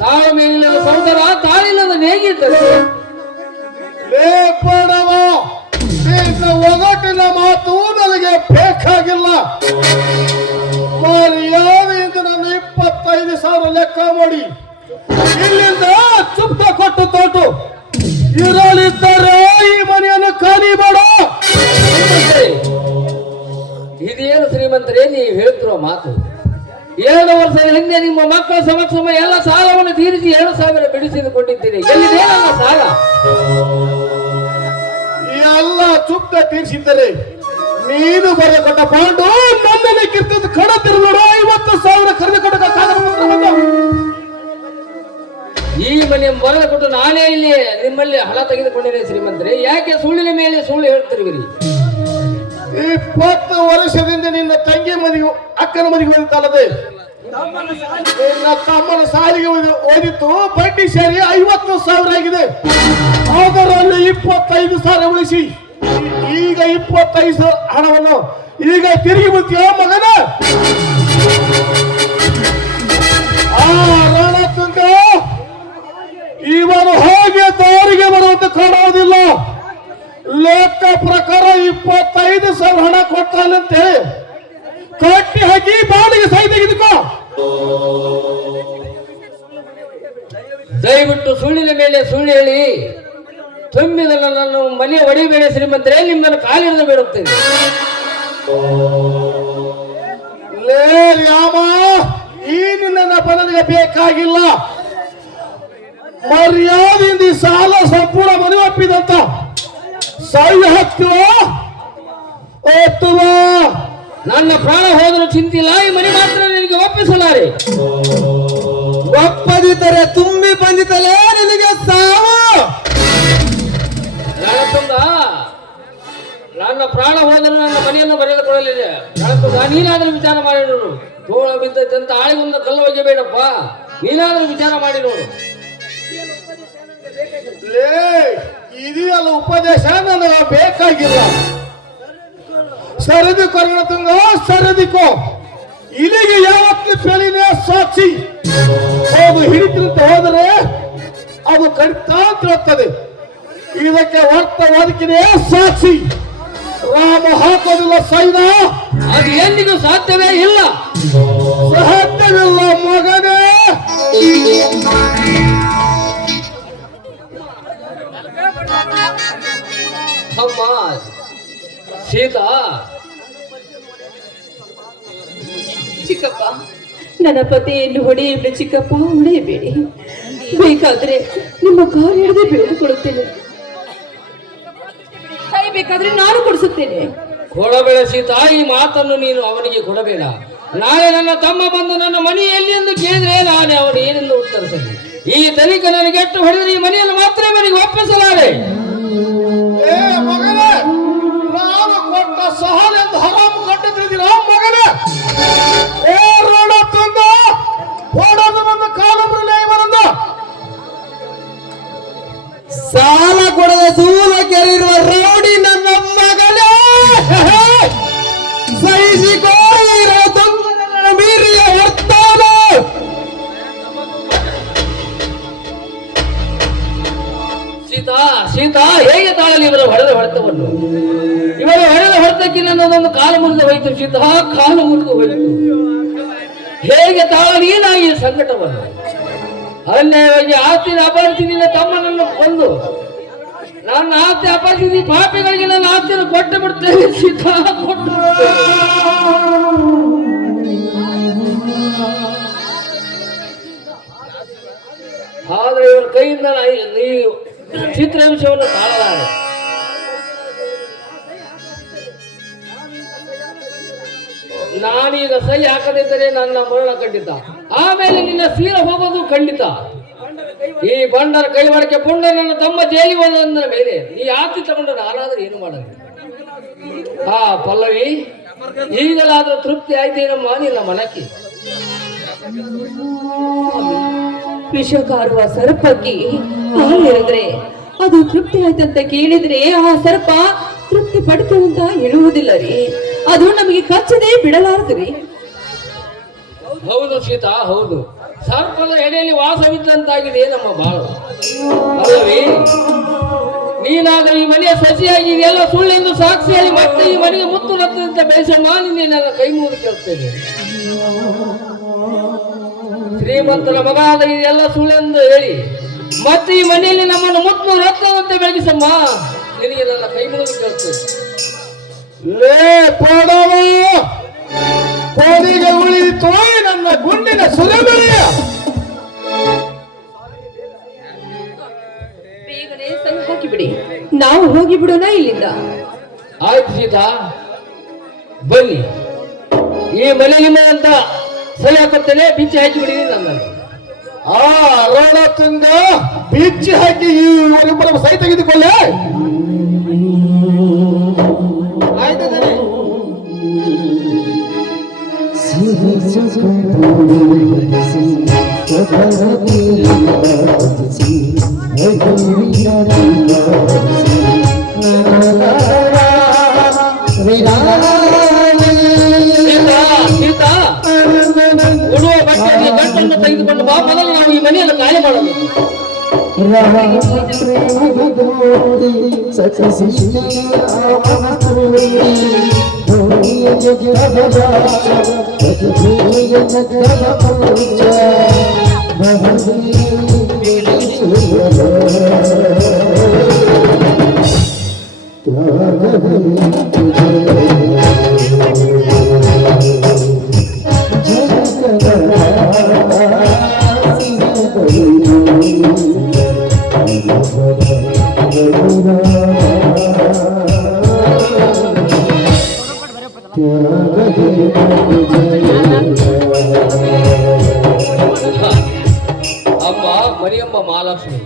ತಾಳ್ಮೆಯಿಲ್ಲದ ಸಹೋದರ, ತಾಳಿಲ್ಲದ ನೇಗಿದ್ದರೆ ಲೇ ಪಡವ, ನಿನ್ನ ಒಗಟಿನ ಮಾತು ನನಗೆ ಬೇಕಾಗಿಲ್ಲ. ಮರ್ಯಾದೆಯಿಂದ ನನ್ನ 25,000 ಲೆಕ್ಕ ಮಾಡಿ ಇಲ್ಲಿಂದ ಚುಪ್ತ ಕೊಟ್ಟು ತೋಟು ಇರಲಿದ್ದರೆ ಈ ಮನೆಯನ್ನು ಖಾಲಿ ಮಾಡ. ಇದೇನು ಶ್ರೀಮಂತರೇ ನೀವು ಹೇಳ್ತಿರೋ ಮಾತು? 2 ವರ್ಷದ ಹಿಂದೆ ನಿಮ್ಮ ಮಕ್ಕಳ ಸಮಕ್ಷಮ ಎಲ್ಲ ಸಾಲವನ್ನು ತೀರಿಸಿ 2,000 ಬಿಡಿಸಿಕೊಂಡಿದ್ದೀರಿ. ಎಲ್ಲಿದೆ ನನ್ನ ಸಾಲ? ಎಲ್ಲ ಚುಪ್ತ ತೀರಿಸಿದ್ದರೆ ನೀನು ಬರೆದುಕೊಂಡ ಬಾಂಡು ನನ್ನಲ್ಲಿ ಕಿರ್ತದ್ದು ಕಡತಿರು ನೋಡು. 50,000 ಖರೀದಿ ಕೊಟ್ಟ ಈ ಮನೆ ಬರೆದು ಕೊಟ್ಟು ನಾನೇ ಇಲ್ಲಿ ನಿಮ್ಮಲ್ಲಿ ಹಣ ತೆಗೆದುಕೊಂಡಿದ್ದೇನೆ ಶ್ರೀಮಂತರೇ. ಯಾಕೆ ಸುಳ್ಳಿನ ಮೇಲೆ ಸುಳ್ಳು ಹೇಳ್ತಿರುವಿರಿ? 20 ವರ್ಷದಿಂದ ನಿನ್ನ ತಂಗಿ ಮದಿಗೆ ಅಕ್ಕನ ಮದಿಗೆ ಓದಿತ್ತಲ್ಲದೆ ನಿನ್ನ ತಮ್ಮನ ಸಾಲಿಗೆ ಓದಿತ್ತು. ಬಡ್ಡಿ ಸೇರಿ 50,000 ಆಗಿದೆ. ಅದರಲ್ಲಿ 25,000 ಉಳಿಸಿ ಈಗ 25,000 ಹಣವನ್ನು ಈಗ ತಿರುಗಿ ಬಿಡ್ತೀಯ ಮಗನ? ಆ ರಣತುಂಗ ಇವನು ಹಾಗೆ ದಾರಿಗೆ ಬರುವಂತೆ ಕಾಣುವುದಿಲ್ಲ. ಲೆಕ್ಕ ಪ್ರಕಾರ 25,000 ಹಣ ಕೊಟ್ಟಾನಂತೆ ಕಟ್ಟಿ ಹಾಕಿ ಬಾಡಿಗೆ ಸಹಿ ತೆಗೆದುಕೋ. ದಯವಿಟ್ಟು ಸುಳ್ಳಿನ ಮೇಲೆ ಸುಳ್ಳು ಹೇಳಿ ತುಂಬಿದ ನನ್ನನ್ನು ಮನೆ ಒಡಿಬೇಡ ಶ್ರೀಮಂತರೇ. ನಿಮ್ಮನ್ನು ಕಾಲಿಡಿದು ಬೇಡುತ್ತೇನೆ. ಲೇ ರಾಮ, ಈ ನಿನ್ನ ನನಗೆ ಬೇಕಾಗಿಲ್ಲ. ಮರ್ಯಾದೆಯಿಂದ ಈ ಸಾಲ ಸಂಪೂರ್ಣ ಮನೆ ಒಪ್ಪಿದಂತ ಸಹಿ ಹಾಕ್ತೀವ ಒತ್ತುವ. ನನ್ನ ಪ್ರಾಣ ಹೋದರೂ ಚಿಂತಿಲ್ಲ, ಈ ಮನೆ ಮಾತ್ರ ನಿನಗೆ ಒಪ್ಪಿಸಲಾರೆ. ಒಪ್ಪದಿದ್ದರೆ ತುಂಬಿ ಬಂದಿದ್ದಲೇ ನಿನಗೆ ಸಾವು. ರಣತುಂಗ, ನನ್ನ ಪ್ರಾಣ ಹೋದರೂ ನನ್ನ ಮನೆಯನ್ನು ಬರೆದುಕೊಳ್ಳಲಿದೆ. ರಣತುಂಗ, ನೀನಾದರೂ ವಿಚಾರ ಮಾಡಿ ನೋಡು. ತೋಳ ಬಿದ್ದಂತ ಆಳಿಗೊಂದು ಕಲ್ಲು ಒಗೆಬೇಡಪ್ಪ. ನೀನಾದರೂ ವಿಚಾರ ಮಾಡಿ ನೋಡು. ಲೇ, ಇದೆಯಲ್ಲ ಉಪದೇಶ ನನಗೆ ಬೇಕಾಗಿಲ್ಲ. ಸರದಿಕೋ ರಣತುಂಗ, ಸರದಿಕೋ. ಇಲ್ಲಿಗೆ ಯಾವತ್ತು ಬೆಳಿನೇ ಸಾಕ್ಷಿ. ಹೋಗು ಹಿಡಿತಿರುತ್ತ ಹೋದರೆ ಅದು ಕಡಿತಾ ತಿರುತ್ತದೆ. ಇದಕ್ಕೆ ವರ್ತವಾದಕಿನೇ ಸಾಕ್ಷಿ. ರಾಮ ಹಾಕೋದಿಲ್ಲ ಸೈನ. ಅದು ಎಂದಿಗೂ ಸಾಧ್ಯವೇ ಇಲ್ಲ. ಸಾಧ್ಯವಿಲ್ಲ ಮಗನೇ. ಅಮ್ಮ ಸೀತಾ, ಚಿಕ್ಕಪ್ಪ, ನನ್ನ ಪತಿಯನ್ನು ಹೊಡೆಯಬೇಡಿ ಚಿಕ್ಕಪ್ಪ, ಹೊಡೆಯಬೇಡಿ. ಬೇಕಾದ್ರೆ ನಿಮ್ಮ ಕಾಲು ಹಿಡಿದು ಬೆಳೆದುಕೊಳ್ಳುತ್ತೇನೆ. ಕೈ ಬೇಕಾದ್ರೆ ನಾನು ಕೊಡಿಸುತ್ತೇನೆ. ಕೊಡಬೇಡ ಸೀತಾ, ಈ ಮಾತನ್ನು ನೀನು ಅವನಿಗೆ ಕೊಡಬೇಡ. ನಾಳೆ ನನ್ನ ತಮ್ಮ ಬಂದು ನನ್ನ ಮನೆ ಎಲ್ಲಿ ಎಂದು ಕೇಳಿದ್ರೆ ನಾನು ಅವನು ಏನೆಂದು ಉತ್ತರಿಸಲಿ? ಈ ತನಿಖೆ ನನಗೆ ಎಷ್ಟು ಹೊಡೆದರೆ ಈ ಮನೆಯನ್ನು ಮಾತ್ರ ನನಗೆ ಒಪ್ಪಿಸಲಾರೆ. ಏ ಮಗನೇ, ನಾನು ಕೊಟ್ಟ ಸಹಾಯ ಎಂದು ಹರಾಮು ಕಂಡಿದ್ದೀರ ಮಗನೇ. ಏ ರೋಡ ತಂದ ಓಡೋದು ಬಂದು ಕಾಲಂಬ್ರಲೇ ಬರಂದ ಸಾಲ ಕೊಡದ ಸೂಲ ಕೆರಿರುವ ರೌಡಿ ನನ್ನ ಮಗಳೇ. ಸಹಿಸಿಕೋ ಮೀರಿಯ ಹೊತ್ತಾನ. ಸೀತಾ, ಸೀತಾ ಹೇಗೆ ತಾಳಲಿ ಇವರ ಹೊಡೆದ ಹೊಡೆತವನ್ನು? ಇವರ ಹೊಡೆದ ಹೊಡೆತಕ್ಕೆ ನನ್ನದೊಂದು ಕಾಲು ಮುರಿದು ಹೋಯಿತು ಸೀತಾ, ಕಾಲು ಮುರಿದು ಹೋಯಿತು. ಹೇಗೆ ತಾಳಲಿ ನಾ ಈ ಸಂಕಟವನ್ನು? ಅನ್ಯಾಯವಾಗಿ ಆಸ್ತಿನ ಅಪಹರಿಸಿ ನಿನ್ನ ತಮ್ಮನನ್ನು ಕೊಂದು ನನ್ನ ಆಸ್ತಿ ಅಪಹರಿಸಿ ಪಾಪಿಗಳಿಗೆ ನನ್ನ ಆಸ್ತಿಯನ್ನು ಕೊಟ್ಟು ಬಿಡ್ತೇನೆ ಸೀತಾ, ಕೊಟ್ಟು ಆದ್ರೆ ಇವರ ಕೈಯಿಂದ ಈ ಚಿತ್ರ ವಿಷಯವನ್ನು ತಾಳಲಾರೆ. ನಾನೀಗ ಸಹಿ ಹಾಕದಿದ್ದರೆ ನನ್ನ ಮರಣ ಖಂಡಿತ. ಆಮೇಲೆ ನಿನ್ನ ಸೀರ ಹೋಗೋದು ಖಂಡಿತ. ಈ ಬಂಡರ ಕೈ ಮಾಡಕ್ಕೆ ಪುಂಡ ನನ್ನ ತಮ್ಮ ಜೈಲಿಗೆ ಹೋದ ಮೇಲೆ ಈ ಆಸ್ತಿ ತಗೊಂಡು ನಾನಾದ್ರೂ ಏನು ಮಾಡಲ್ಲ. ಹಾ ಪಲ್ಲವಿ, ಈಗಲಾದ್ರೂ ತೃಪ್ತಿ ಆಯ್ತೇನಮ್ಮ ನಿನ್ನ ಮನಕ್ಕೆ? ವಿಷಕಾರುವ ಸರ್ಪಕ್ಕೆ ಹಾಲಿರಿದ್ರೆ ಅದು ತೃಪ್ತಿ ಆಯ್ತಂತ ಕೇಳಿದ್ರೆ ಆ ಸರ್ಪ ತೃಪ್ತಿ ಪಡ್ತು ಅಂತ ಹೇಳುವುದಿಲ್ಲ ರೀ. ಅದು ನಮಗೆ ಕಚ್ಚದೆ ಬಿಡಲಾರದ್ರಿ. ಹೌದು ಸೀತಾ, ಹೌದು. ಸರ್ಪದ ಎಡೆಯಲ್ಲಿ ವಾಸವಿದ್ದಂತಾಗಿದೆ ನಮ್ಮ ಬಾಳು ಅಲ್ಲವೇ? ನೀನಾದ್ರೆ ಈ ಮನೆಯ ಸಸಿಯಾಗಿ ಇದೆಲ್ಲ ಸುಳ್ಳೆಂದು ಸಾಕ್ಷಿಯಾಗಿ ಮತ್ತೆ ಈ ಮನೆಗೆ ಮುತ್ತು ರಕ್ತದಂತ ಬೆಳೆಸಮ್ಮ, ನಿನ್ನೆಲ್ಲ ಕೈ ಮುಗಿದು ಕೇಳ್ತೇನೆ. ಶ್ರೀಮಂತನ ಮಗ ಆದ ಇದೆಲ್ಲ ಸುಳ್ಳೆಂದು ಹೇಳಿ ಮತ್ತೆ ಈ ಮನೆಯಲ್ಲಿ ನಮ್ಮನ್ನು ಮುತ್ತು ರಕ್ತದಂತೆ ಬೆಳಗಿಸಮ್ಮ, ನಿನಗೆ ನನ್ನ ಕೈ ಮುಗಿದು ಕೇಳ್ತೇನೆ. ಲೇ ಪಡವ, ಕೋಡಿಗೆ ಉಳಿಯಿತು ನನ್ನ ಗುಂಡಿನ ಸುರಮಳೆಯ. ಬೇಗನೆ ಸಹಿ ಹಾಕಿಬಿಡಿ, ನಾವು ಹೋಗಿ ಬಿಡೋಣ ಇಲ್ಲಿಂದ. ಆಯ್ತು ಸೀತಾ, ಬನ್ನಿ. ಈ ಮನೆ ನಿಮ್ಮ ಅಂತ ಸಹಿ ಹಾಕುತ್ತೇನೆ, ಬಿಚ್ಚಿ ಹಾಕಿ ಬಿಡಿ ನನ್ನ. ಆ ರೋಣ ತುಂಗ ಬಿಚ್ಚಿ ಹಾಕಿ ಇವರಿಬ್ಬರ ಸೈ ತೆಗೆದುಕೊಳ್ಳೆ. ಆಯ್ತು ತಾನೆ? ಸೀತಾ, ಉಡುವ ಬಟ್ಟೆಗೆ ಗಂಟನ್ನು ತೆಗೆದುಕೊಂಡು ಬಾ, ಮೊದಲು ನಾವು ಈ ಮನೆಯನ್ನು ಖಾಲಿ ಮಾಡಬೇಕು. ಅಮ್ಮ ಮರಿಯಮ್ಮ ಮಹಾಲಕ್ಷ್ಮಿ,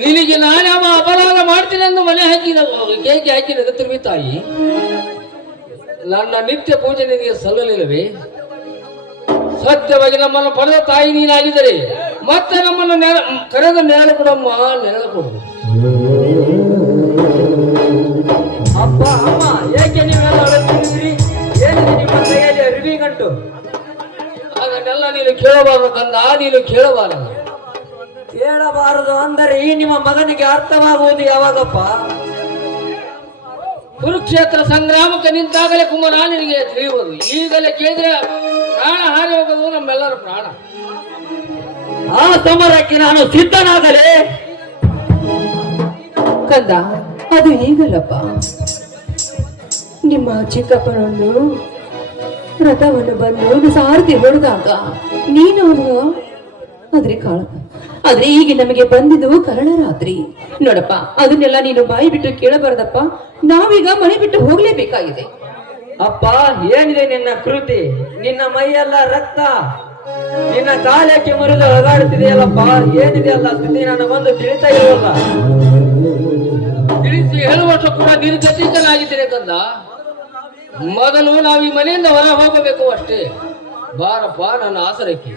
ನಿನಗೆ ನಾನ್ಯಾವ ಅಪರಾಧ ಮಾಡ್ತೀನಿ ಎಂದು ಮನೆ ಹಾಕಿದ ಕೇಕೆ ಹಾಕಿ ನಗುತ್ತಿರುವಿ ತಾಯಿ. ನನ್ನ ನಿತ್ಯ ಪೂಜೆ ನಿನಗೆ ಸಲ್ಲಲಿಲ್ಲವೇ? ಸತ್ಯವಾಗಿ ನಮ್ಮನ್ನು ಪಡೆದ ತಾಯಿ ನೀನಾಗಿದ್ದರೆ ಮತ್ತೆ ನಮ್ಮನ್ನು ಕರೆದ ನೆರಳು ಕೊಡಮ್ಮ, ನೆರಳು ಕೊಡು. ಅಪ್ಪ ಅಮ್ಮ, ಏಕೆ ನೀವೆಲ್ಲ ಅಳುತ್ತಿದ್ದೀರಿ? ಏನಿದೆ ನಿಮ್ಮ ಕೈಯಲ್ಲಿ ಅರಿವಿ ಗಂಟು? ಅದನ್ನೆಲ್ಲ ನೀನು ಕೇಳಬಾರದು ಕಂದ, ನೀನು ಕೇಳಬಾರದು. ಕೇಳಬಾರದು ಅಂದರೆ ಈ ನಿಮ್ಮ ಮಗನಿಗೆ ಅರ್ಥವಾಗುವುದು ಯಾವಾಗಪ್ಪ? ಕುರುಕ್ಷೇತ್ರ ಸಂಗ್ರಾಮಕ್ಕೆ ನಿಂತಾಗಲೇ ಕುಮಾರ ನಿನಗೆ ತಿಳಿಯುವುದು. ಈಗಲೇ ಕೇಳಿದ್ರೆ ಪ್ರಾಣ ಹಾರಿ ಹೋಗೋದು ನಮ್ಮೆಲ್ಲರ ಪ್ರಾಣ. ಆ ಸಮರಕ್ಕೆ ನಾನು ಸಿದ್ಧನಾಗಲೇ. ಕಂದ, ಅದು ಹೀಗಲ್ಲಪ್ಪ. ನಿಮ್ಮ ಚಿಕ್ಕಪ್ಪನನ್ನು ರಥವನ್ನು ಬಂದು ಸಾರಥಿ ಹೊಡೆದಾಗ ನೀನು ಆದ್ರೆ ಈಗ ನಮಗೆ ಬಂದಿದ್ದು ಕರಣ ರಾತ್ರಿ ನೋಡಪ್ಪ. ಅದನ್ನೆಲ್ಲ ನೀನು ಬಾಯಿ ಬಿಟ್ಟು ಕೇಳಬಾರದಪ್ಪ. ನಾವೀಗ ಮನೆ ಬಿಟ್ಟು ಹೋಗ್ಲೇಬೇಕಾಗಿದೆ. ಅಪ್ಪ, ಏನಿದೆ ನಿನ್ನ ಕೃತಿ? ನಿನ್ನ ಮೈಯೆಲ್ಲ ರಕ್ತ, ನಿನ್ನ ಕಾಲಕ್ಕೆ ಮುರಿದು ಹೊಗಾಡುತ್ತಿದೆಯಲ್ಲಪ್ಪ. ಏನಿದೆ ಅಲ್ಲ ಸ್ಥಿತಿ ನನಗೊಂದು ತಿಳಿತಾ ಇರುವಲ್ಲ. ತಿಳಿಸಿ ಹೇಳುವಷ್ಟು ಕೂಡ ನಿರ್ಗತಿಕನಾಗಿದ್ದೇನೆ ಕಂದ. ಮೊದಲು ನಾವು ಈ ಮನೆಯಿಂದ ಹೊರ ಹೋಗಬೇಕು ಅಷ್ಟೇ. ಬಾರಪ್ಪ ನನ್ನ ಆಸರಕ್ಕೆ.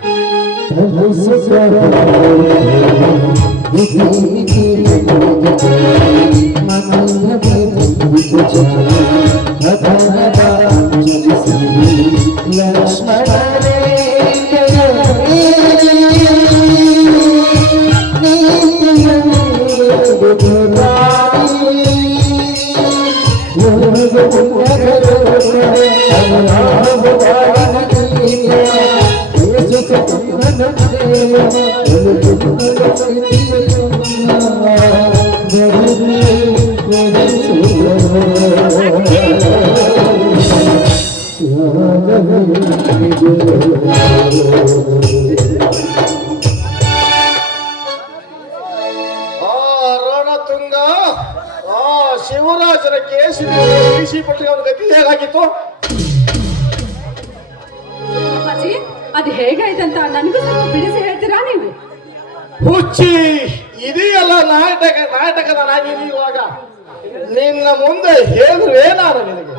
ರಣತುಂಗ, ಶಿವರಾಜನ ಕೇಸಿ ಪಟ್ಟಿಗೆ ಅವನ ಗತಿ ಹೇಗಾಗಿತ್ತು? ಅಜ್ಜಿ, ಅದು ಹೇಗಾಯ್ತಂತ ನನಗೂ ಸ್ವಲ್ಪ ಬಿಡಿಸಿ ಹೇಳ್ತೀರಾ ನೀವು? ಹುಚ್ಚಿ, ಇದೆಯಲ್ಲ ನಾಟಕದ ನಾಗಿ ಇವಾಗ ನಿನ್ನ ಮುಂದೆ ಹೇಳಿದ್ರೆ ನಾನು ನಿನಗೆ.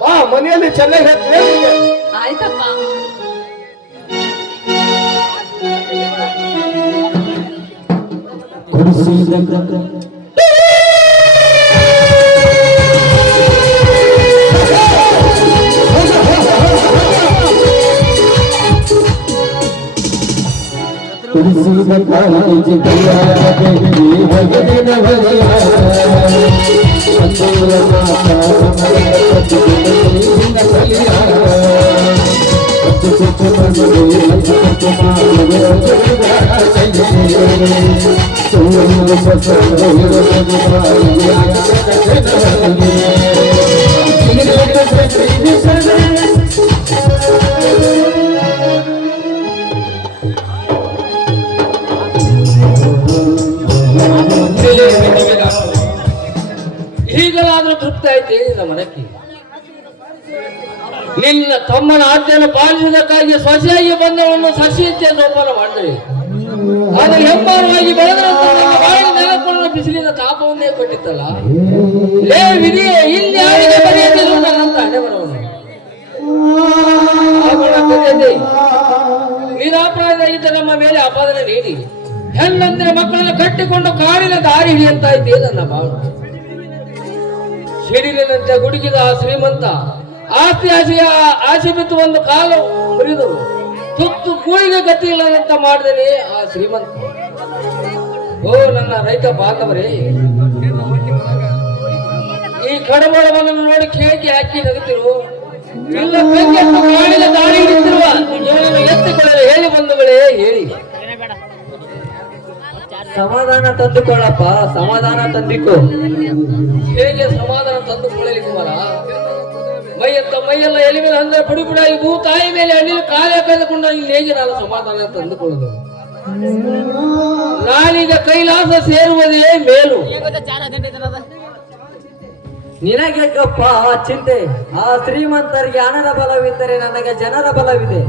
ಬಾ, ಮನೆಯಲ್ಲಿ ಚೆನ್ನಾಗಿ ಹೇಳ್ತೀನಿ. ಆಯ್ತಪ್ಪ. ಕುಡಿಸಿದ ಕಾಲೇಜು ಈಗಲಾದ್ರೂ ತೃಪ್ತಿ ಆಯ್ತು ನಿನ್ನ ಮನಕ್ಕೆ. ನಿನ್ನ ತಮ್ಮನ ಆಜ್ಞೆಯನ್ನು ಪಾಲಿಸುವುದಕ್ಕಾಗಿ ಸೊಸೆಯಾಗಿ ಬಂದವನು ಸಸಿಯಂತೆ ಸೋಪಾನ ಮಾಡಿದರೆ ಅದು ಹೆಬ್ಬಾರವಾಗಿ ಬೆಳೆದಂತ ನೆಲಕೊಂಡು ಬಿಸಿಲಿನ ತಾಪವನ್ನೇ ಕೊಟ್ಟಿತ್ತಲ್ಲ. ಲೇ ವಿಧಿಯೇ ಇಲ್ಲಿ ಯಾರಿಗೆ ಬರೆಯದಿರುವುದನ್ನಂತ ಹಣೆ ಬರವನು ನಿರಾಪರಾಧಿಯಾಗಿದ್ದ ನಮ್ಮ ಮೇಲೆ ಆಪಾದನೆ ನೀಡಿ ಹೆಣ್ಣಂದ್ರೆ ಮಕ್ಕಳನ್ನು ಕಟ್ಟಿಕೊಂಡು ಕಾಡಿನ ದಾರಿ ಹಿಡಿಯಂತಾಯ್ತೇ ನನ್ನ ಭಾವ. ಸಿಡಿಲಿನಂತೆ ಗುಡುಗಿದ ಆ ಶ್ರೀಮಂತ ಆಸ್ತಿ ಆಸೆ ಬಿತ್ತು ಒಂದು ಕಾಲು ಮುರಿದು ತುತ್ತು ಕೂಳಿಗೆ ಗತಿ ಇಲ್ಲದಂತ ಮಾಡಿದರೆ ಆ ಶ್ರೀಮಂತ. ಓ ನನ್ನ ರೈತ ಬಾಂಧವರೇ, ಈ ಕಡಬಡವನ್ನು ನೋಡಿ ಕೇಳಿಕೆ ಹಾಕಿ ನಗುತ್ತಿರು ಇಲ್ಲ ಬೆಂಕಿಯನ್ನು ಕಾಡಿನ ದಾರಿ ಹಿಡಿತಿರುವ ಇವನನ್ನು ಎತ್ತಿಕೊಳ್ಳಲು ಹೇಳಿ ಬಂಧುಗಳೇ ಹೇಳಿ. ಸಮಾಧಾನ ತಂದುಕೊಳ್ಳಪ್ಪ, ಸಮಾಧಾನ ತಂದಿಕೊ. ಹೇಗೆ ಸಮಾಧಾನ ತಂದುಕೊಳ್ಳಲಿ ಕುಮಾರ? ಮೈಯೆಲ್ಲ ಎಲಿಮೇಲೆ ಅಂದ್ರೆ ಪುಡಿ ಪುಡಾಗಿ ತಾಯಿ ಮೇಲೆ ಅಣಿಲು ಕಾಲ ಕಳೆದುಕೊಂಡ ಇಲ್ಲಿ ಹೇಗೆ ನಾನು ಸಮಾಧಾನ ತಂದುಕೊಳ್ಳುದು? ನಾನೀಗ ಕೈಲಾಸ ಸೇರುವುದೇ ಮೇಲು. ನಿನಗೆ ಗಪ್ಪ ಆ ಚಿಂತೆ. ಆ ಶ್ರೀಮಂತರಿಗೆ ಹಣದ ಬಲವಿದ್ದರೆ ನನಗೆ ಜನರ ಬಲವಿದೆ.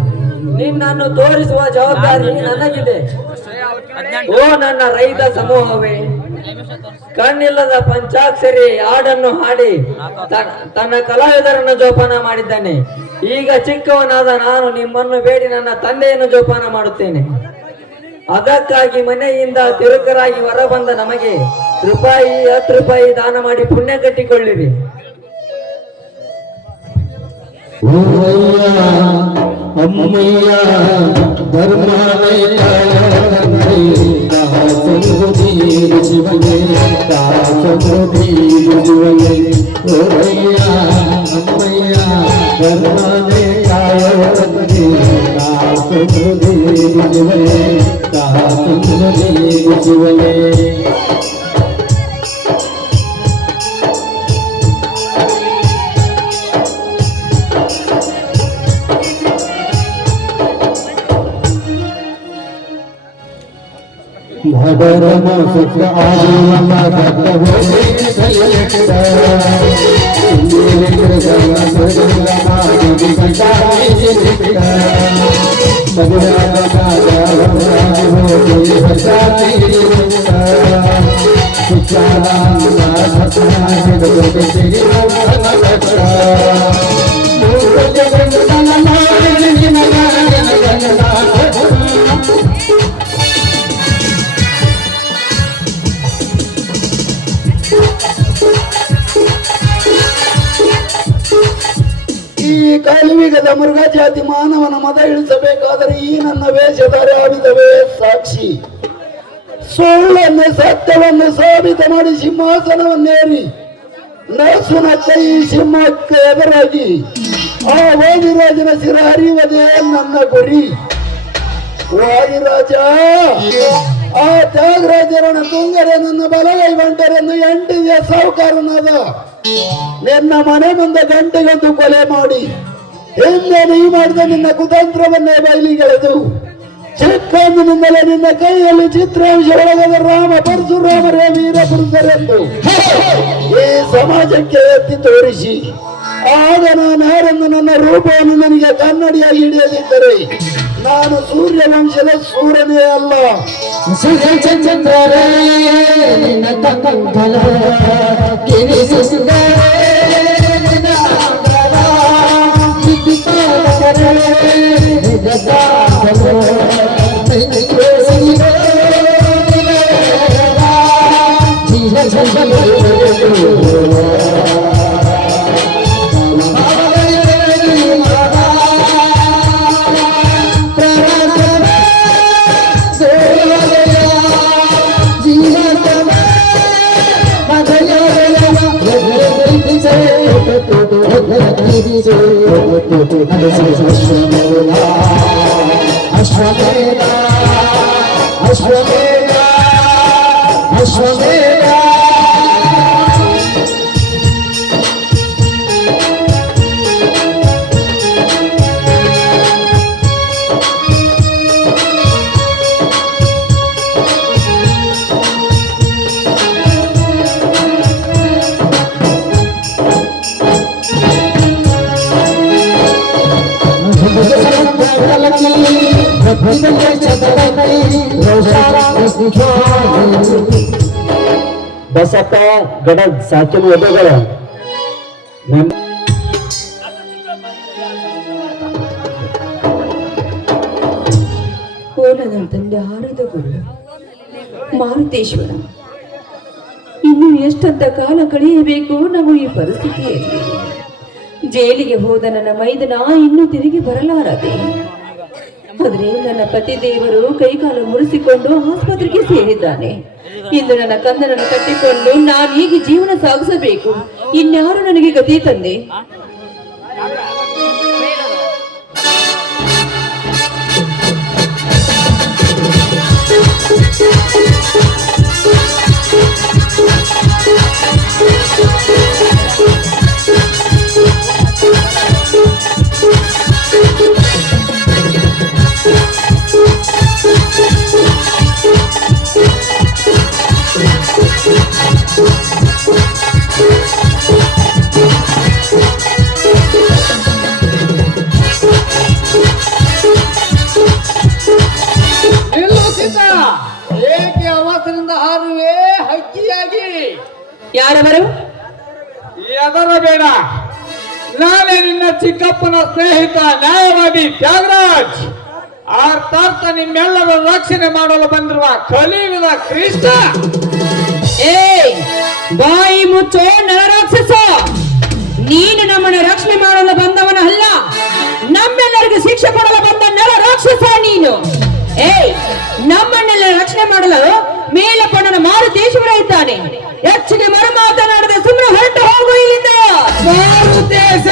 ನಿನ್ನನ್ನು ತೋರಿಸುವ ಜವಾಬ್ದಾರಿ ನನಗಿದೆ. ಓ ನನ್ನ ರೈತ ಸಮೂಹವೇ, ಕಣ್ಣಿಲ್ಲದ ಪಂಚಾಕ್ಷರಿ ಹಾಡನ್ನು ಹಾಡಿ ತನ್ನ ಕಲಾವಿದರನ್ನು ಜೋಪಾನ ಮಾಡಿದ್ದಾನೆ. ಈಗ ಚಿಕ್ಕವನಾದ ನಾನು ನಿಮ್ಮನ್ನು ಬೇಡಿ ನನ್ನ ತಂದೆಯನ್ನು ಜೋಪಾನ ಮಾಡುತ್ತೇನೆ. ಅದಕ್ಕಾಗಿ ಮನೆಯಿಂದ ತಿರುಕರಾಗಿ ಹೊರಬಂದ ನಮಗೆ ರೂಪಾಯಿ 10 ರೂಪಾಯಿ ದಾನ ಮಾಡಿ ಪುಣ್ಯ ಕಟ್ಟಿಕೊಳ್ಳಿರಿ. ಅಮ್ಮಯ್ಯ ಧರ್ಮವೇ ಶಿವನೇ ಶಿವನೇ ಓಯ್ಯ ಅಮ್ಮಯ್ಯ ಧರ್ಮವೇ ಶಿವನೇ ಶಿವನೇ. भदर सुख ಈ ಕಲಿಯುಗದ ಮೃಗ ಜಾತಿ ಮಾನವನ ಮದ ಇಳಿಸಬೇಕಾದರೆ ಈ ನನ್ನ ವೇಷಧಾರಿ ಆವಿದವೇ ಸಾಕ್ಷಿ. ಸುಳ್ಳನ್ನು ಸತ್ಯವನ್ನು ಸಾಬೀತ ಮಾಡಿ ಸಿಂಹಾಸನವನ್ನೇರಿ ನಸುನ ಕೈ ಸಿಂಹಕ್ಕೆ ಎದುರಾಗಿ ಆ ವಾದಿರಾಜನ ಶಿರ ಹರಿಯುವುದೇ ನನ್ನ ಗುರಿ. ವಾದಿರಾಜ ಆ ತ್ಯಾಗರಾಜರನ ತುಂಗರೆ ನನ್ನ ಬಲಗೈ ಬಂಟರೆಂದು 8 ಸಾಹುಕಾರನಾದ ನಿನ್ನ ಮನೆ ಮುಂದೆ ಗಂಟೆಗೊಂದು ಕೊಲೆ ಮಾಡಿ ಹಿಂದೆ ನೀ ಮಾಡಿದ ನಿನ್ನ ಕುತಂತ್ರವನ್ನೇ ಬಯಲಿಗೆಳೆದು ಚಿಕ್ಕಂದಿನಿಂದಲೇ ನಿನ್ನ ಕೈಯಲ್ಲಿ ಚಿತ್ರಾಂಶ ಒಳಗದ ರಾಮ ಪರಶುರಾಮರೇ ವೀರ ಪುರುಷರೆಂದು ಈ ಸಮಾಜಕ್ಕೆ ಎತ್ತಿ ತೋರಿಸಿ ಆಗ ನಾನು ಯಾರೆಂದು ನನ್ನ ರೂಪವನ್ನು ನನಗೆ ಕನ್ನಡಿಯಾಗಿ ಹಿಡಿಯದಿದ್ದರೆ ನಾನು ಸೂರ್ಯವಂಶದ ಸೂರ್ಯನೇ ಅಲ್ಲ. ಬಸಪ್ಪ ಗಡದ್ ಸಾಕಿನ ಒಬ್ಬಗಳ ಓಲನ ತಂದೆ ಹಾರದ ಗುರು ಮಾರುತೇಶ್ವರ, ಇನ್ನು ಎಷ್ಟಂತ ಕಾಲ ಕಳೆಯಬೇಕು ನಾವು ಈ ಪರಿಸ್ಥಿತಿಯಲ್ಲಿ? ಜೈಲಿಗೆ ಹೋದ ನನ್ನ ಮೈದನ ಇನ್ನೂ ತಿರುಗಿ ಬರಲಾರದೆ. ಆದ್ರೆ ನನ್ನ ಪತಿ ದೇವರು ಕೈಕಾಲು ಮುರಿಸಿಕೊಂಡು ಆಸ್ಪತ್ರೆಗೆ ಸೇರಿದ್ದಾನೆ. ಇಂದು ನನ್ನ ಕಂದನನ್ನು ಕಟ್ಟಿಕೊಂಡು ನಾನೀಗ ಜೀವನ ಸಾಗಿಸಬೇಕು. ಇನ್ಯಾರು ನನಗೆ ಗತಿ ತಂದೆ? ಏಕೆ ಅವಸರದಿಂದ ಹಾರುವೆ ಹಕ್ಕಿಯಾಗಿ? ಯಾರವರು? ಎದರ ಬೇಡ, ನಾನೇ ನಿನ್ನ ಚಿಕ್ಕಪ್ಪನ ಸ್ನೇಹಿತ ನ್ಯಾಯವಾದಿ ತ್ಯಾಗರಾಜ್. ಅರ್ಥಾರ್ಥ ನಿಮ್ಮೆಲ್ಲರ ರಕ್ಷಣೆ ಮಾಡಲು ಬಂದಿರುವ ಕಲಿಯುಗದ ಕೃಷ್ಣ. ಬಾಯಿ ಮುಚ್ಚೋ ನರರಾಕ್ಷಸ! ನೀನು ನಮ್ಮನ್ನು ರಕ್ಷಣೆ ಮಾಡಲು ಬಂದವನ ಅಲ್ಲ, ನಮ್ಮೆಲ್ಲರಿಗೂ ಶಿಕ್ಷೆ ಕೊಡಲು ಬಂದ ನರರಾಕ್ಷಸ ನೀನು. ನಮ್ಮನ್ನೆಲ್ಲ ರಕ್ಷಣೆ ಮಾಡಲು ಮೇಲಪ್ಪನ ಮಾರುತೇಶ್ವರ ಇದ್ದಾನೆ. ಹೆಚ್ಚಿಗೆ ಮರು ಮಾತನಾಡದೆ ಸುಮ್ಮನೆ ಹೊರಟು ಹೋಗು ಇಲ್ಲಿಂದ. ಮಾರುತೇಶ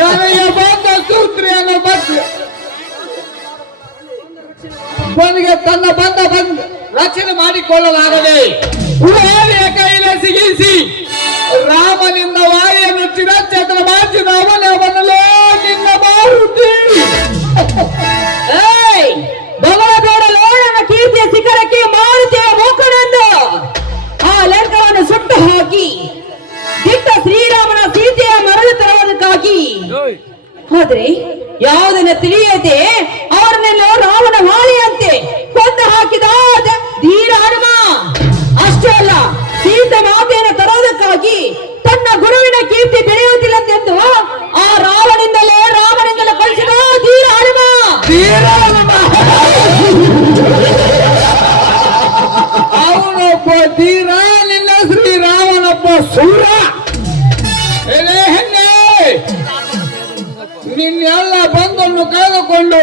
ನನಗೆ ಬಂದ ಸೂತ್ರಿಯನ್ನು ಬಂದಿಗೆ ತನ್ನ ಬಂದ ರಕ್ಷಣೆ ಮಾಡಿಕೊಳ್ಳಲಾಗದೆ ಉಳಾರಿಯ ಕೈಲ ಸಿಗಿಸಿ ರಾಮನಿಂದ ವಾರಿಯನ್ನು ಚಿರಚೇತನ ಮಾಡಿದ ಅವನಲ್ಲೇ ನಿನ್ನ ಮಾರುತಿ. ಬಗಳ ಬೇಡಲು ನನ್ನ ಕೀರ್ತಿಯ ಶಿಖರಕ್ಕೆ ಮಾರುತಿಯ ಮೋಕನೆಂದು ಆ ಲಂಕವನ್ನು ಸುಟ್ಟು ಹಾಕಿ ದಿಟ್ಟ ಶ್ರೀರಾಮನ ಸೀತೆಯ ಮರಳು ತರುವುದಕ್ಕಾಗಿ. ಆದ್ರೆ ಯಾವುದನ್ನ ತಿಳಿಯದೆ ಅವರನ್ನೆಲ್ಲ ರಾಮನ ವಾಲಿಯಂತೆ ಕೊಂದು ಹಾಕಿದ ಧೀರ ಹನುಮ. ಅಷ್ಟೇ ಅಲ್ಲ, ಸೀತೆ ಮಾತೆಯನ್ನು ತರುವುದಕ್ಕಾಗಿ ತನ್ನ ಗುರುವಿನ ಕೀರ್ತಿ ಬೆಳೆಯುವುದಿಲ್ಲಂತೆಂದು ಆ ರಾಮನಿಂದಲೇ ಕಳಿಸಿದ ಧೀರ ಹನುಮ. ಅವನೊಬ್ಬ ಧೀರ, ನಿನ್ನ ಶ್ರೀರಾಮನೊಬ್ಬ ಸೂರ. ಹೆಣ್ಣೆ, ನಿನ್ನೆಲ್ಲ ಬಂದನ್ನು ಕಳೆದುಕೊಂಡು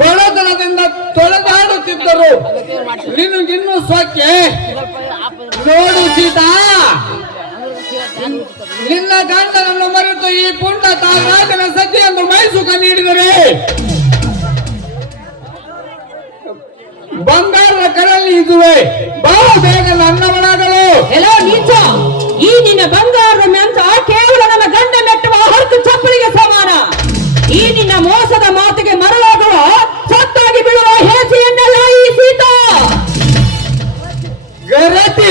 ಬಡತನದಿಂದ ತೊಳೆದಾಡುತ್ತಿದ್ದರು. ನಿನಗಿನ್ನೂ ಸೊಕ್ಕೆ ನೋಡು ಸೀತಾ, ನಿನ್ನ ಗಂಡನನ್ನು ಮರೆತು ಈ ಪುಂಡ ತಾರಾಜನ ಸದ್ಯೆಯನ್ನು ಮೈಸುಖ ನೀಡಿದರೆ ಬಂಗಾರದ ಕಡಲ್ಲಿ ಇದುವೆ. ಬಹಳ ಬೇಗ ನನ್ನವನಾಗಲು. ಎಲ್ಲೋ ನೀಚ, ಈ ನಿನ್ನ ಬಂಗಾರದ ಮೆಂಚ ಕೇವಲ ನನ್ನ ಗಂಡ ಮೆಟ್ಟುವ ಹರಕು ಚಪ್ಪಲಿಗೆ ಸಮಾನ. ಈ ನಿನ್ನ ಮೋಸದ ಮಾತಿಗೆ ಮರಳಾಗುವ ಸತ್ತಾಗಿ ಬೀಳುವ ಹೇಸಿಯನ್ನೆಲ್ಲ ಈ ಸೀತಾ ಗರತಿ.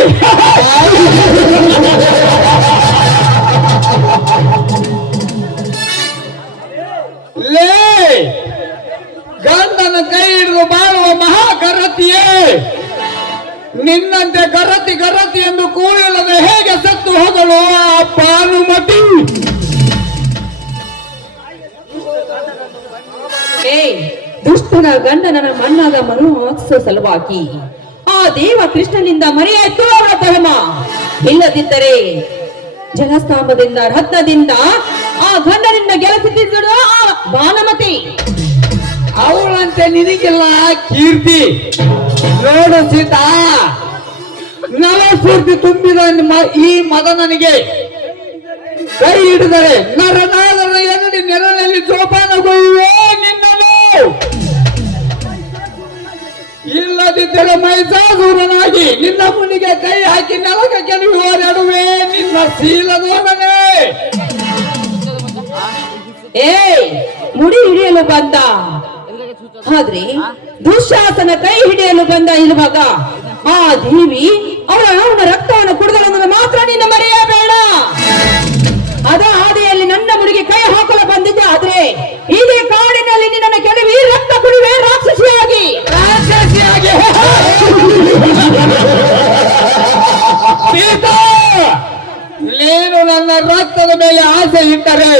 ಲೇ, ಗಂಡನ ಕೈ ಹಿಡಿದು ಬಾಳುವ ಮಹಾಗರತಿಯೇ, ನಿನ್ನಂತೆ ಗರತಿ ಎಂದು ಕೂಡಲದೆ ಹೇಗೆ ಸತ್ತು ಹೋಗಲು ಆ ಭಾನುಮತಿ? ದುಷ್ಟನ ಗಂಡನ ಮಣ್ಣಾದ ಮನೋತ್ಸವ ಸಲುವಾಗಿ ಆ ದೇವ ಕೃಷ್ಣನಿಂದ ಮರೆಯಾಯ್ತು ಅವಳ ಧರ್ಮ. ಇಲ್ಲದಿದ್ದರೆ ಜಲಸ್ತಂಭದಿಂದ ರತ್ನದಿಂದ ಆ ಗಂಡನಿಂದ ಗೆಲ್ಲಿಸಿದ್ದಳು ಆ ಭಾನುಮತಿ. ಅವಳಂತೆ ನಿನಗಿಲ್ಲ ಕೀರ್ತಿ. ನೋಡು ಸೀತಾ, ನವಸ್ಫೂರ್ತಿ ತುಂಬಿದ ಈ ಮದನನಿಗೆ ಕೈ ಹಿಡಿದರೆ ನರನಾದರ ಎನ್ನಡಿ ನೆರಳಲ್ಲಿ ಜೋಪಾನಗೊಳ್ಳುವೆ ನಿನ್ನನು. ಇಲ್ಲದಿದ್ದರೆ ಮೈಸಾಸುರನಾಗಿ ನಿನ್ನ ಮುನಿಗೆ ಕೈ ಹಾಕಿ ನೆಲಕ್ಕೆ ಕೆಡವಿ ನಿನ್ನ ಶೀಲದೋಡನೆ. ಮುಡಿ ಹಿಡಿಯಲು ಬಂದ, ಆದ್ರೆ ದುಶ್ಯಾಸನ ಕೈ ಹಿಡಿಯಲು ಬಂದ ಇರುವಾಗ ಆ ದೇವಿ ಅವನ ರಕ್ತವನ್ನು ಕುಡಿದಳು ಮಾತ್ರ ನಿನ್ನ ಮರೆಯಬೇಡ. ಅದ ಹಾದಿಯಲ್ಲಿ ನನ್ನ ಮುಡಿಗೆ ಕೈ ಹಾಕಲು ಬಂದಿದ್ದೆ, ಆದ್ರೆ ಇದೇ ಕಾಡಿನಲ್ಲಿ ನಿನ್ನನ್ನು ಕೆಡವಿ ರಕ್ತ ಕುಡಿವೆ ರಾಕ್ಷಸಿಯಾಗಿ. ಸೀತಾ, ನೀನು ನನ್ನ ರಕ್ತದ ಮೇಲೆ ಆಸೆ ಇಟ್ಟರೆ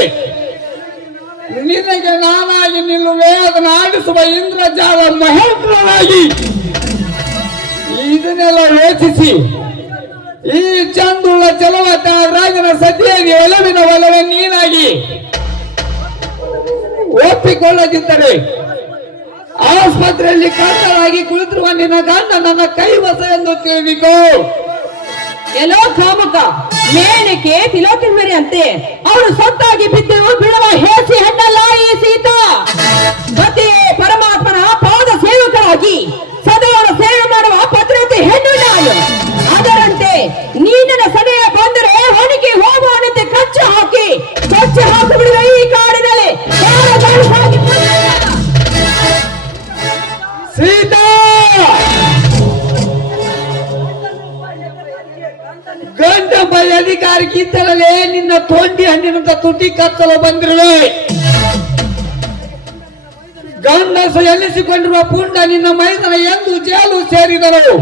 ನಿನಗೆ ನಾನಾಗಿ ನಿಲ್ಲುವೆ, ಅದನ್ನು ಆಡಿಸುವ ಇಂದ್ರಜಾಲ ಮಹೇಂದ್ರನಾಗಿ. ಇದನ್ನೆಲ್ಲ ಯೋಚಿಸಿ ಈ ಚಂದುಳ್ಳ ಚಲವತ್ತ ರಾಜನ ಸತಿಯಾಗಿ ಒಲವಿನ ಒಲವೇ ನೀನಾಗಿ ಒಪ್ಪಿಕೊಳ್ಳದಿದ್ದರೆ ಆಸ್ಪತ್ರೆಯಲ್ಲಿ ಕರ್ತರಾಗಿ ಕುಳಿತಿರುವ ನಿನ್ನ ಗಂಡ ನನ್ನ ಕೈವಸ ಎಂದು ತಿಳಿದಿಕೋ. ಎಲ್ಲೋ ಕಾಮುಕ ಮೇಣಕ್ಕೆ ತಿಲೋಕಿಮರಿ ಅಂತೆ ಅವರು ಸೊತ್ತಾಗಿ ಬಿದ್ದು ಬಿಡುವ ಹೇಸಿ ಹೆಣ್ಣಲ್ಲ ಈ ಸೀತಾ. ಪತಿಯೇ ಪರಮಾತ್ಮನ ಪಾದ ಸೇವಕರಾಗಿ ಸದಾ ಸೇವೆ ಮಾಡುವ ಭದ್ರತೆ ಹೆಣ್ಣು ನಾನು. ಅದರಂತೆ ನೀನನ ಸನೆಯ ಬಂದರೆ ಹೊಣಿಕೆ ಹೋಗುವನಂತೆ ಕಚ್ಚು ಹಾಕಿಬಿಡುವ ಈ ಕಾಡಿನಲ್ಲಿ. ಸೀತಾ, ಗಂಡ ಬೈ ಅಧಿಕಾರಿಗಿದ್ದರಲ್ಲೇ ನಿನ್ನ ತೊಂಡಿ ಹಣ್ಣಿನಂತ ತುಟಿ ಕತ್ತಲು ಬಂದಿರುವೆ. ಗಂಡಸು ಎನ್ನಿಸಿಕೊಂಡಿರುವ ಪುಂಡ ನಿನ್ನ ಮೈದನ ಎಂದು ಜೇಲು ಸೇರಿದರು.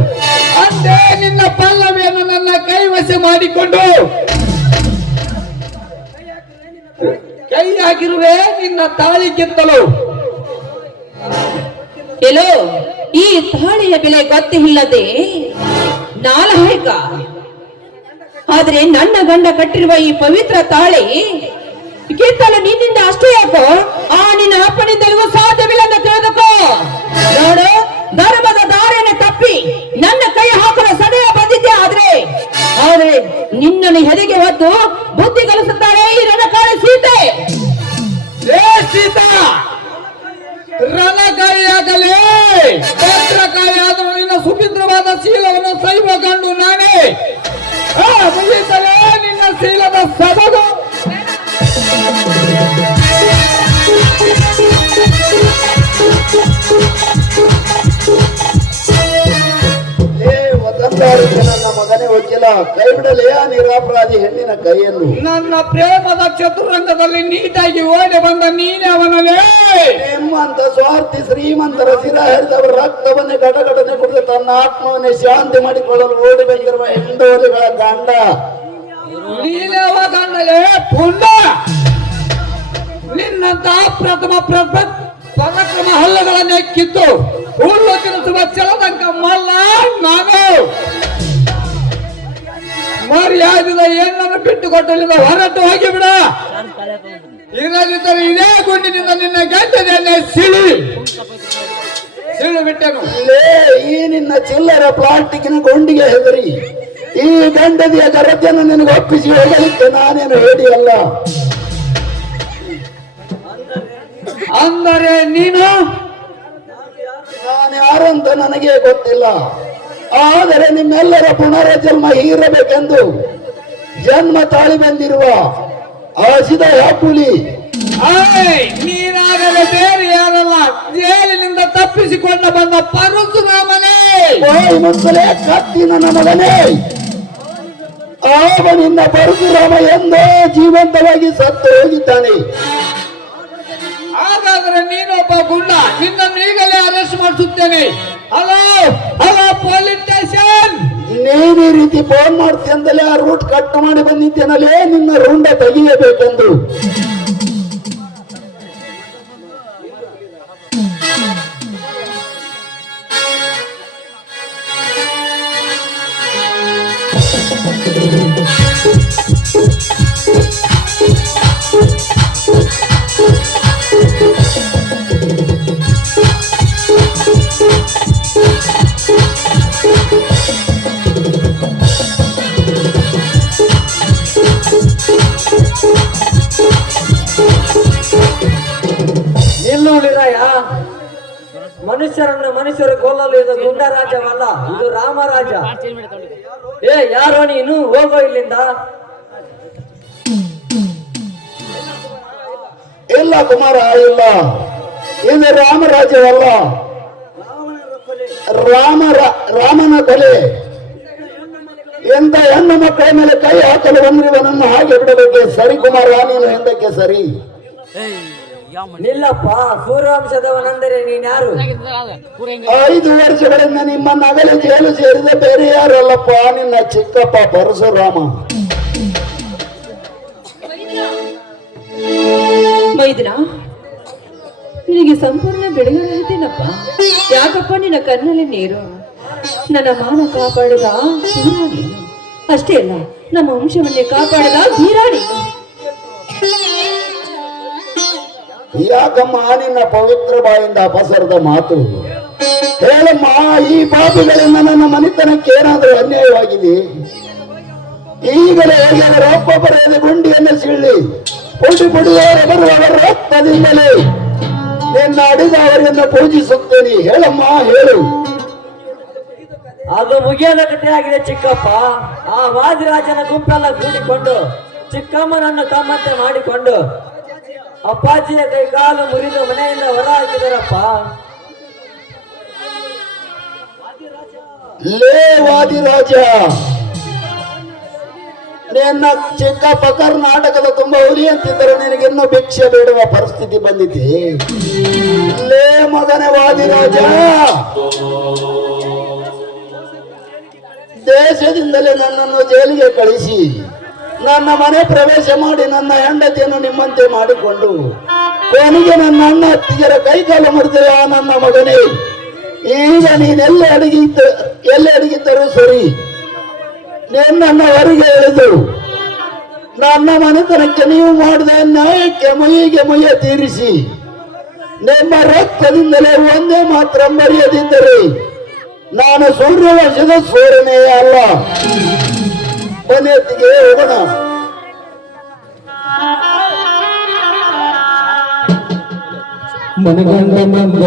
ಅಂದೇ ನಿನ್ನ ಪಲ್ಲವಿಯನ್ನು ನನ್ನ ಕೈವಶ ಮಾಡಿಕೊಂಡು ಕೈ ಹಾಕಿರುವೆ ನಿನ್ನ ತಾಳಿ ಕಿತ್ತಲು. ಎಲ್ಲೋ ಈ ತಾಳಿಯ ಬೆಲೆ ಗೊತ್ತಿಲ್ಲದೆ ನಾಲಾಯಕ. ಆದ್ರೆ ನನ್ನ ಗಂಡ ಕಟ್ಟಿರುವ ಈ ಪವಿತ್ರ ತಾಳಿ ಕಿತ್ತಲು ನಿನ್ನಿಂದ ಅಷ್ಟೇ ಯಾಕೋ, ಆ ನಿನ್ನ ಅಪ್ಪನಿಂದಲೂ ಸಾಧ್ಯವಿಲ್ಲ ಅಂತ ತಿಳಿದುಕೋ. ನೋಡು, ಧರ್ಮದ ದಾರಿಯನ್ನು ತಪ್ಪಿ ನನ್ನ ಕೈ ಹಾಕಲು ಸದಯ ಬಂದಿದ್ದೆ, ಆದ್ರೆ ನಿನ್ನನ್ನು ಹೆದೆಗೆ ಹೊತ್ತು ಬುದ್ಧಿ ಕಲಿಸುತ್ತಾರೆ ಈ ರಣಕಾಳಿ ಸೀತೆ. ಸೀತಾ, ರಣಕಾಯಿಯಾಗಲೇ ಭದ್ರಕಾಯಿಯಾದರೂ ನಿನ್ನ ಸುಭದ್ರವಾದ ಶೀಲವನ್ನು ಸೈವ ಕಂಡು ನಾನೇ ಮುಗಿಸಲೇ ನಿನ್ನ ಶೀಲದ ಸಬದು. ನನ್ನ ಮಗನೇ ವಕೀಲ, ಕೈ ಬಿಡಲೇ ಆ ನಿರಪರಾಧಿ ಹೆಣ್ಣಿನ ಕೈಯನ್ನು. ನನ್ನ ಪ್ರೇಮದ ಚತುರಂಗದಲ್ಲಿ ನೀಟಾಗಿ ಓಡಿ ಬಂದ ನೀನೇ ಅವನಲ್ಲೇ. ನಿಮ್ಮಂತ ಸ್ವಾರ್ಥಿ ಶ್ರೀಮಂತರ ಶಿರ ಹರಿದವರ ರಕ್ತವನ್ನೇ ಘಟಘಟನೆ ಕುಡಿದು ತನ್ನ ಆತ್ಮವನ್ನೇ ಶಾಂತಿ ಮಾಡಿಕೊಳ್ಳಲು ಓಡಿ ಬಂದಿರುವ ಹೆಂಡೋಲಿಗಳ ಗಂಡ ನೀನೇ ಅವ ಗಂಡಲೇ ಪುಂಡ. ನಿನ್ನಂತ ಪ್ರಥಮ ಪರಾಕ್ರಮ ಹಲ್ಲಗಳನ್ನೇ ಕಿತ್ತು ಹುಲ್ಲು ತಿನ್ನಿಸುವ ಚಲದಂಕ ಮಲ್ಲ ನಾನು. ಮರ್ಯಾದದ ಹೆಣ್ಣನ್ನು ಬಿಟ್ಟು ಕೊಟ್ಟಲಿಂದ ಹೊರಟು ಹೋಗಿಬಿಡ. ಇರದಿದ್ದರೆ ಇದೇ ಗುಂಡಿನಿಂದ ನಿನ್ನ ಗಂಡನೆಯನ್ನೇ ಸಿಳು ಬಿಟ್ಟೆನು. ಈ ನಿನ್ನ ಚಿಲ್ಲರ ಪ್ಲಾಸ್ಟಿಕ್ನ ಗುಂಡಿಗೆ ಹೆದರಿ ಈ ಗಂಡದಿಯ ಗರತಿಯನ್ನು ನಿನಗೆ ಒಪ್ಪಿಸಿ ಹೋಗಲಿಕ್ಕೆ ನಾನೇನು ಹೇಳಿಯಲ್ಲ. ಅಂದರೆ ನೀನು ನಾನು ಯಾರಂತ ನನಗೆ ಗೊತ್ತಿಲ್ಲ, ಆದರೆ ನಿಮ್ಮೆಲ್ಲರ ಪುನರ್ಜನ್ಮ ಇರಬೇಕೆಂದು ಜನ್ಮ ತಾಳಿ ಬಂದಿರುವ ಹಸಿದ ಹುಲಿ. ನೀನಾಗಲೇ ಬೇರೆ ಯಾರಲ್ಲ, ಜೈಲಿನಿಂದ ತಪ್ಪಿಸಿಕೊಂಡು ಬಂದ ಪರಶುರಾಮನೇ. ಮುತ್ತಲೇ ಕತ್ತಿ ನನ್ನ ಮಗನೇ, ಅವನಿಂದ ಪರಶುರಾಮ ಎಂದೋ ಜೀವಂತವಾಗಿ ಸತ್ತು ಹೋಗಿದ್ದಾನೆ. ಹಾಗಾದ್ರೆ ನೀನೊಬ್ಬ ಗುಂಡ, ನಿನ್ನನ್ನು ಈಗಲೇ ಅರೆಸ್ಟ್ ಮಾಡಿಸುತ್ತೇನೆ. Hello police station. ನೀನು ಈ ರೀತಿ ಫೋನ್ ಮಾಡ್ತೀಯಂತಲೇ ಆ ರೂಟ್ ಕಟ್ ಮಾಡಿ ಬಂದಿದ್ದೇನಲ್ಲೇ ನಿನ್ನ ರುಂಡ ತೆಗೆಯಬೇಕೆಂದು. ನಿಲ್ಲುಳಿರಾಯ, ಮನುಷ್ಯರು ಕೊಲ್ಲಲು ಇದು ಗುಂಡ ರಾಜ್ಯವಲ್ಲ, ಇದು ರಾಮರಾಜ. ಯಾರೋ ನೀನು, ಹೋಗೋ ಇಲ್ಲಿಂದ. ಇಲ್ಲ ಕುಮಾರ, ಇಲ್ಲ, ಇದು ರಾಮರಾಜ್ಯವಲ್ಲ. ರಾಮನ ಕೊಲೆ ಎಂತ ಹೆಣ್ಣು ಮಕ್ಕಳ ಮೇಲೆ ಕೈ ಹಾಕಲು ಬಂದಿರುವನನ್ನು ಹಾಗೆ ಬಿಡಬೇಕೆ ಸರಿ ಕುಮಾರ, ನೀನು ಎಂದಕ್ಕೆ ಸರಿ? ನಿಲ್ಲಪ್ಪ, ಸೂರ್ಯವಂಶದವನೆಂದರೆ ನೀನ್ಯಾರು? 5 ವರ್ಷಗಳಿಂದ ನಿಮ್ಮ ನಗಲು ಜೈಲು ಸೇರಿದ ಬೇರೆ ಯಾರಲ್ಲಪ್ಪ, ನಿನ್ನ ಚಿಕ್ಕಪ್ಪ ಪರಶುರಾಮ. ಮೈದಿನ, ನಿನಗೆ ಸಂಪೂರ್ಣ ಬೆಳಗಾಯಿತೇನಪ್ಪ? ಯಾಕಪ್ಪ ನಿನ್ನ ಕಣ್ಣಲ್ಲಿ ನೀರು? ನನ್ನ ಮಾನ ಕಾಪಾಡಿದ ಶೂರ ನೀನು. ಅಷ್ಟೇ ಅಲ್ಲ, ನಮ್ಮ ವಂಶವನ್ನೇ ಕಾಪಾಡಿದ ಧೀರ ನೀನು. ಯಾಕಮ್ಮ ನಿನ್ನ ಪವಿತ್ರ ಬಾಯಿಂದ ಅಪಸರದ ಮಾತು? ಹೇಳಮ್ಮ, ಈ ಪಾಪಿಗಳಿಂದ ನನ್ನ ಮನೆತನಕ್ಕೆ ಏನಾದರೂ ಅನ್ಯಾಯವಾಗಿದೆ? ಈಗಲೇ ಹೇಗೆ ಒಬ್ಬೊಬ್ಬರ ಗುಂಡಿಯನ್ನು ಸಿಳ್ಳಿ ಪುಡಿ ಪುಡಿಯವರು ಬರುವವರ ರಕ್ತದಿಂದಲೇ ನಿನ್ನ ಅಡಿದವರನ್ನು ಪೂಜಿಸುತ್ತೇನೆ. ಹೇಳಮ್ಮ, ಹೇಳು. ಅದು ಮುಗಿಯದ ಕಥೆ ಆಗಿದೆ ಚಿಕ್ಕಪ್ಪ. ಆ ವಾದಿರಾಜನ ಗುಂಪೆಲ್ಲ ಕೂಡಿಕೊಂಡು ಚಿಕ್ಕಮ್ಮನನ್ನು ತಮ್ಮಂತೆ ಮಾಡಿಕೊಂಡು ಅಪ್ಪಾಜಿಯ ಕೈ ಕಾಲು ಮುರಿದು ಮನೆಯಿಂದ ಹೊರ ಹಾಕಿದರಪ್ಪ. ಲೇ ವಾದಿರಾಜ, ನಿನ್ನ ಚಿಕ್ಕಪ್ಪ ಕರ್ನಾಟಕದ ತುಂಬಾ ಹುಲಿ ಅಂತಿದ್ದರು, ನಿನಗಿನ್ನೂ ಭಿಕ್ಷೆ ಬೇಡುವ ಪರಿಸ್ಥಿತಿ ಬಂದಿದೆ. ಲೇ ಮಗನೇ ವಾದಿರಾಜ, ದೇಶದಿಂದಲೇ ನನ್ನನ್ನು ಜೈಲಿಗೆ ಕಳಿಸಿ ನನ್ನ ಮನೆ ಪ್ರವೇಶ ಮಾಡಿ ನನ್ನ ಹೆಂಡತಿಯನ್ನು ನಿಮ್ಮಂತೆ ಮಾಡಿಕೊಂಡು ಕೊನೆಗೆ ನನ್ನ ಅಣ್ಣ ಅತ್ತಿಗೆರ ಕೈಕಾಲು ಮುರಿದೆಯ ನನ್ನ ಮಗನೇ. ಈಗ ನೀನೆಲ್ಲ ಅಡಗಿದ್ದರೂ ಸರಿ, ನಿನ್ನನ್ನು ಹೊರಗೆ ಎಳೆದು ನನ್ನ ಮನೆತನಕ್ಕೆ ನೀವು ಮಾಡಿದ ನ್ಯಾಯಕ್ಕೆ ಮುಯ್ಯ ತೀರಿಸಿ ನಿಮ್ಮ ರಕ್ತದಿಂದಲೇ ಒಂದೇ ಮಾತ್ರ ಮರೆಯದಿದ್ದರೆ ನಾನು ಸೂರ್ಯವಂಶದ ಸೂರ್ಯನೇ ಅಲ್ಲ. ಮನೆಯತ್ತಿಗೆ ಹೋಗೋಣ. ಮನಗಂಡ ಮಂದರ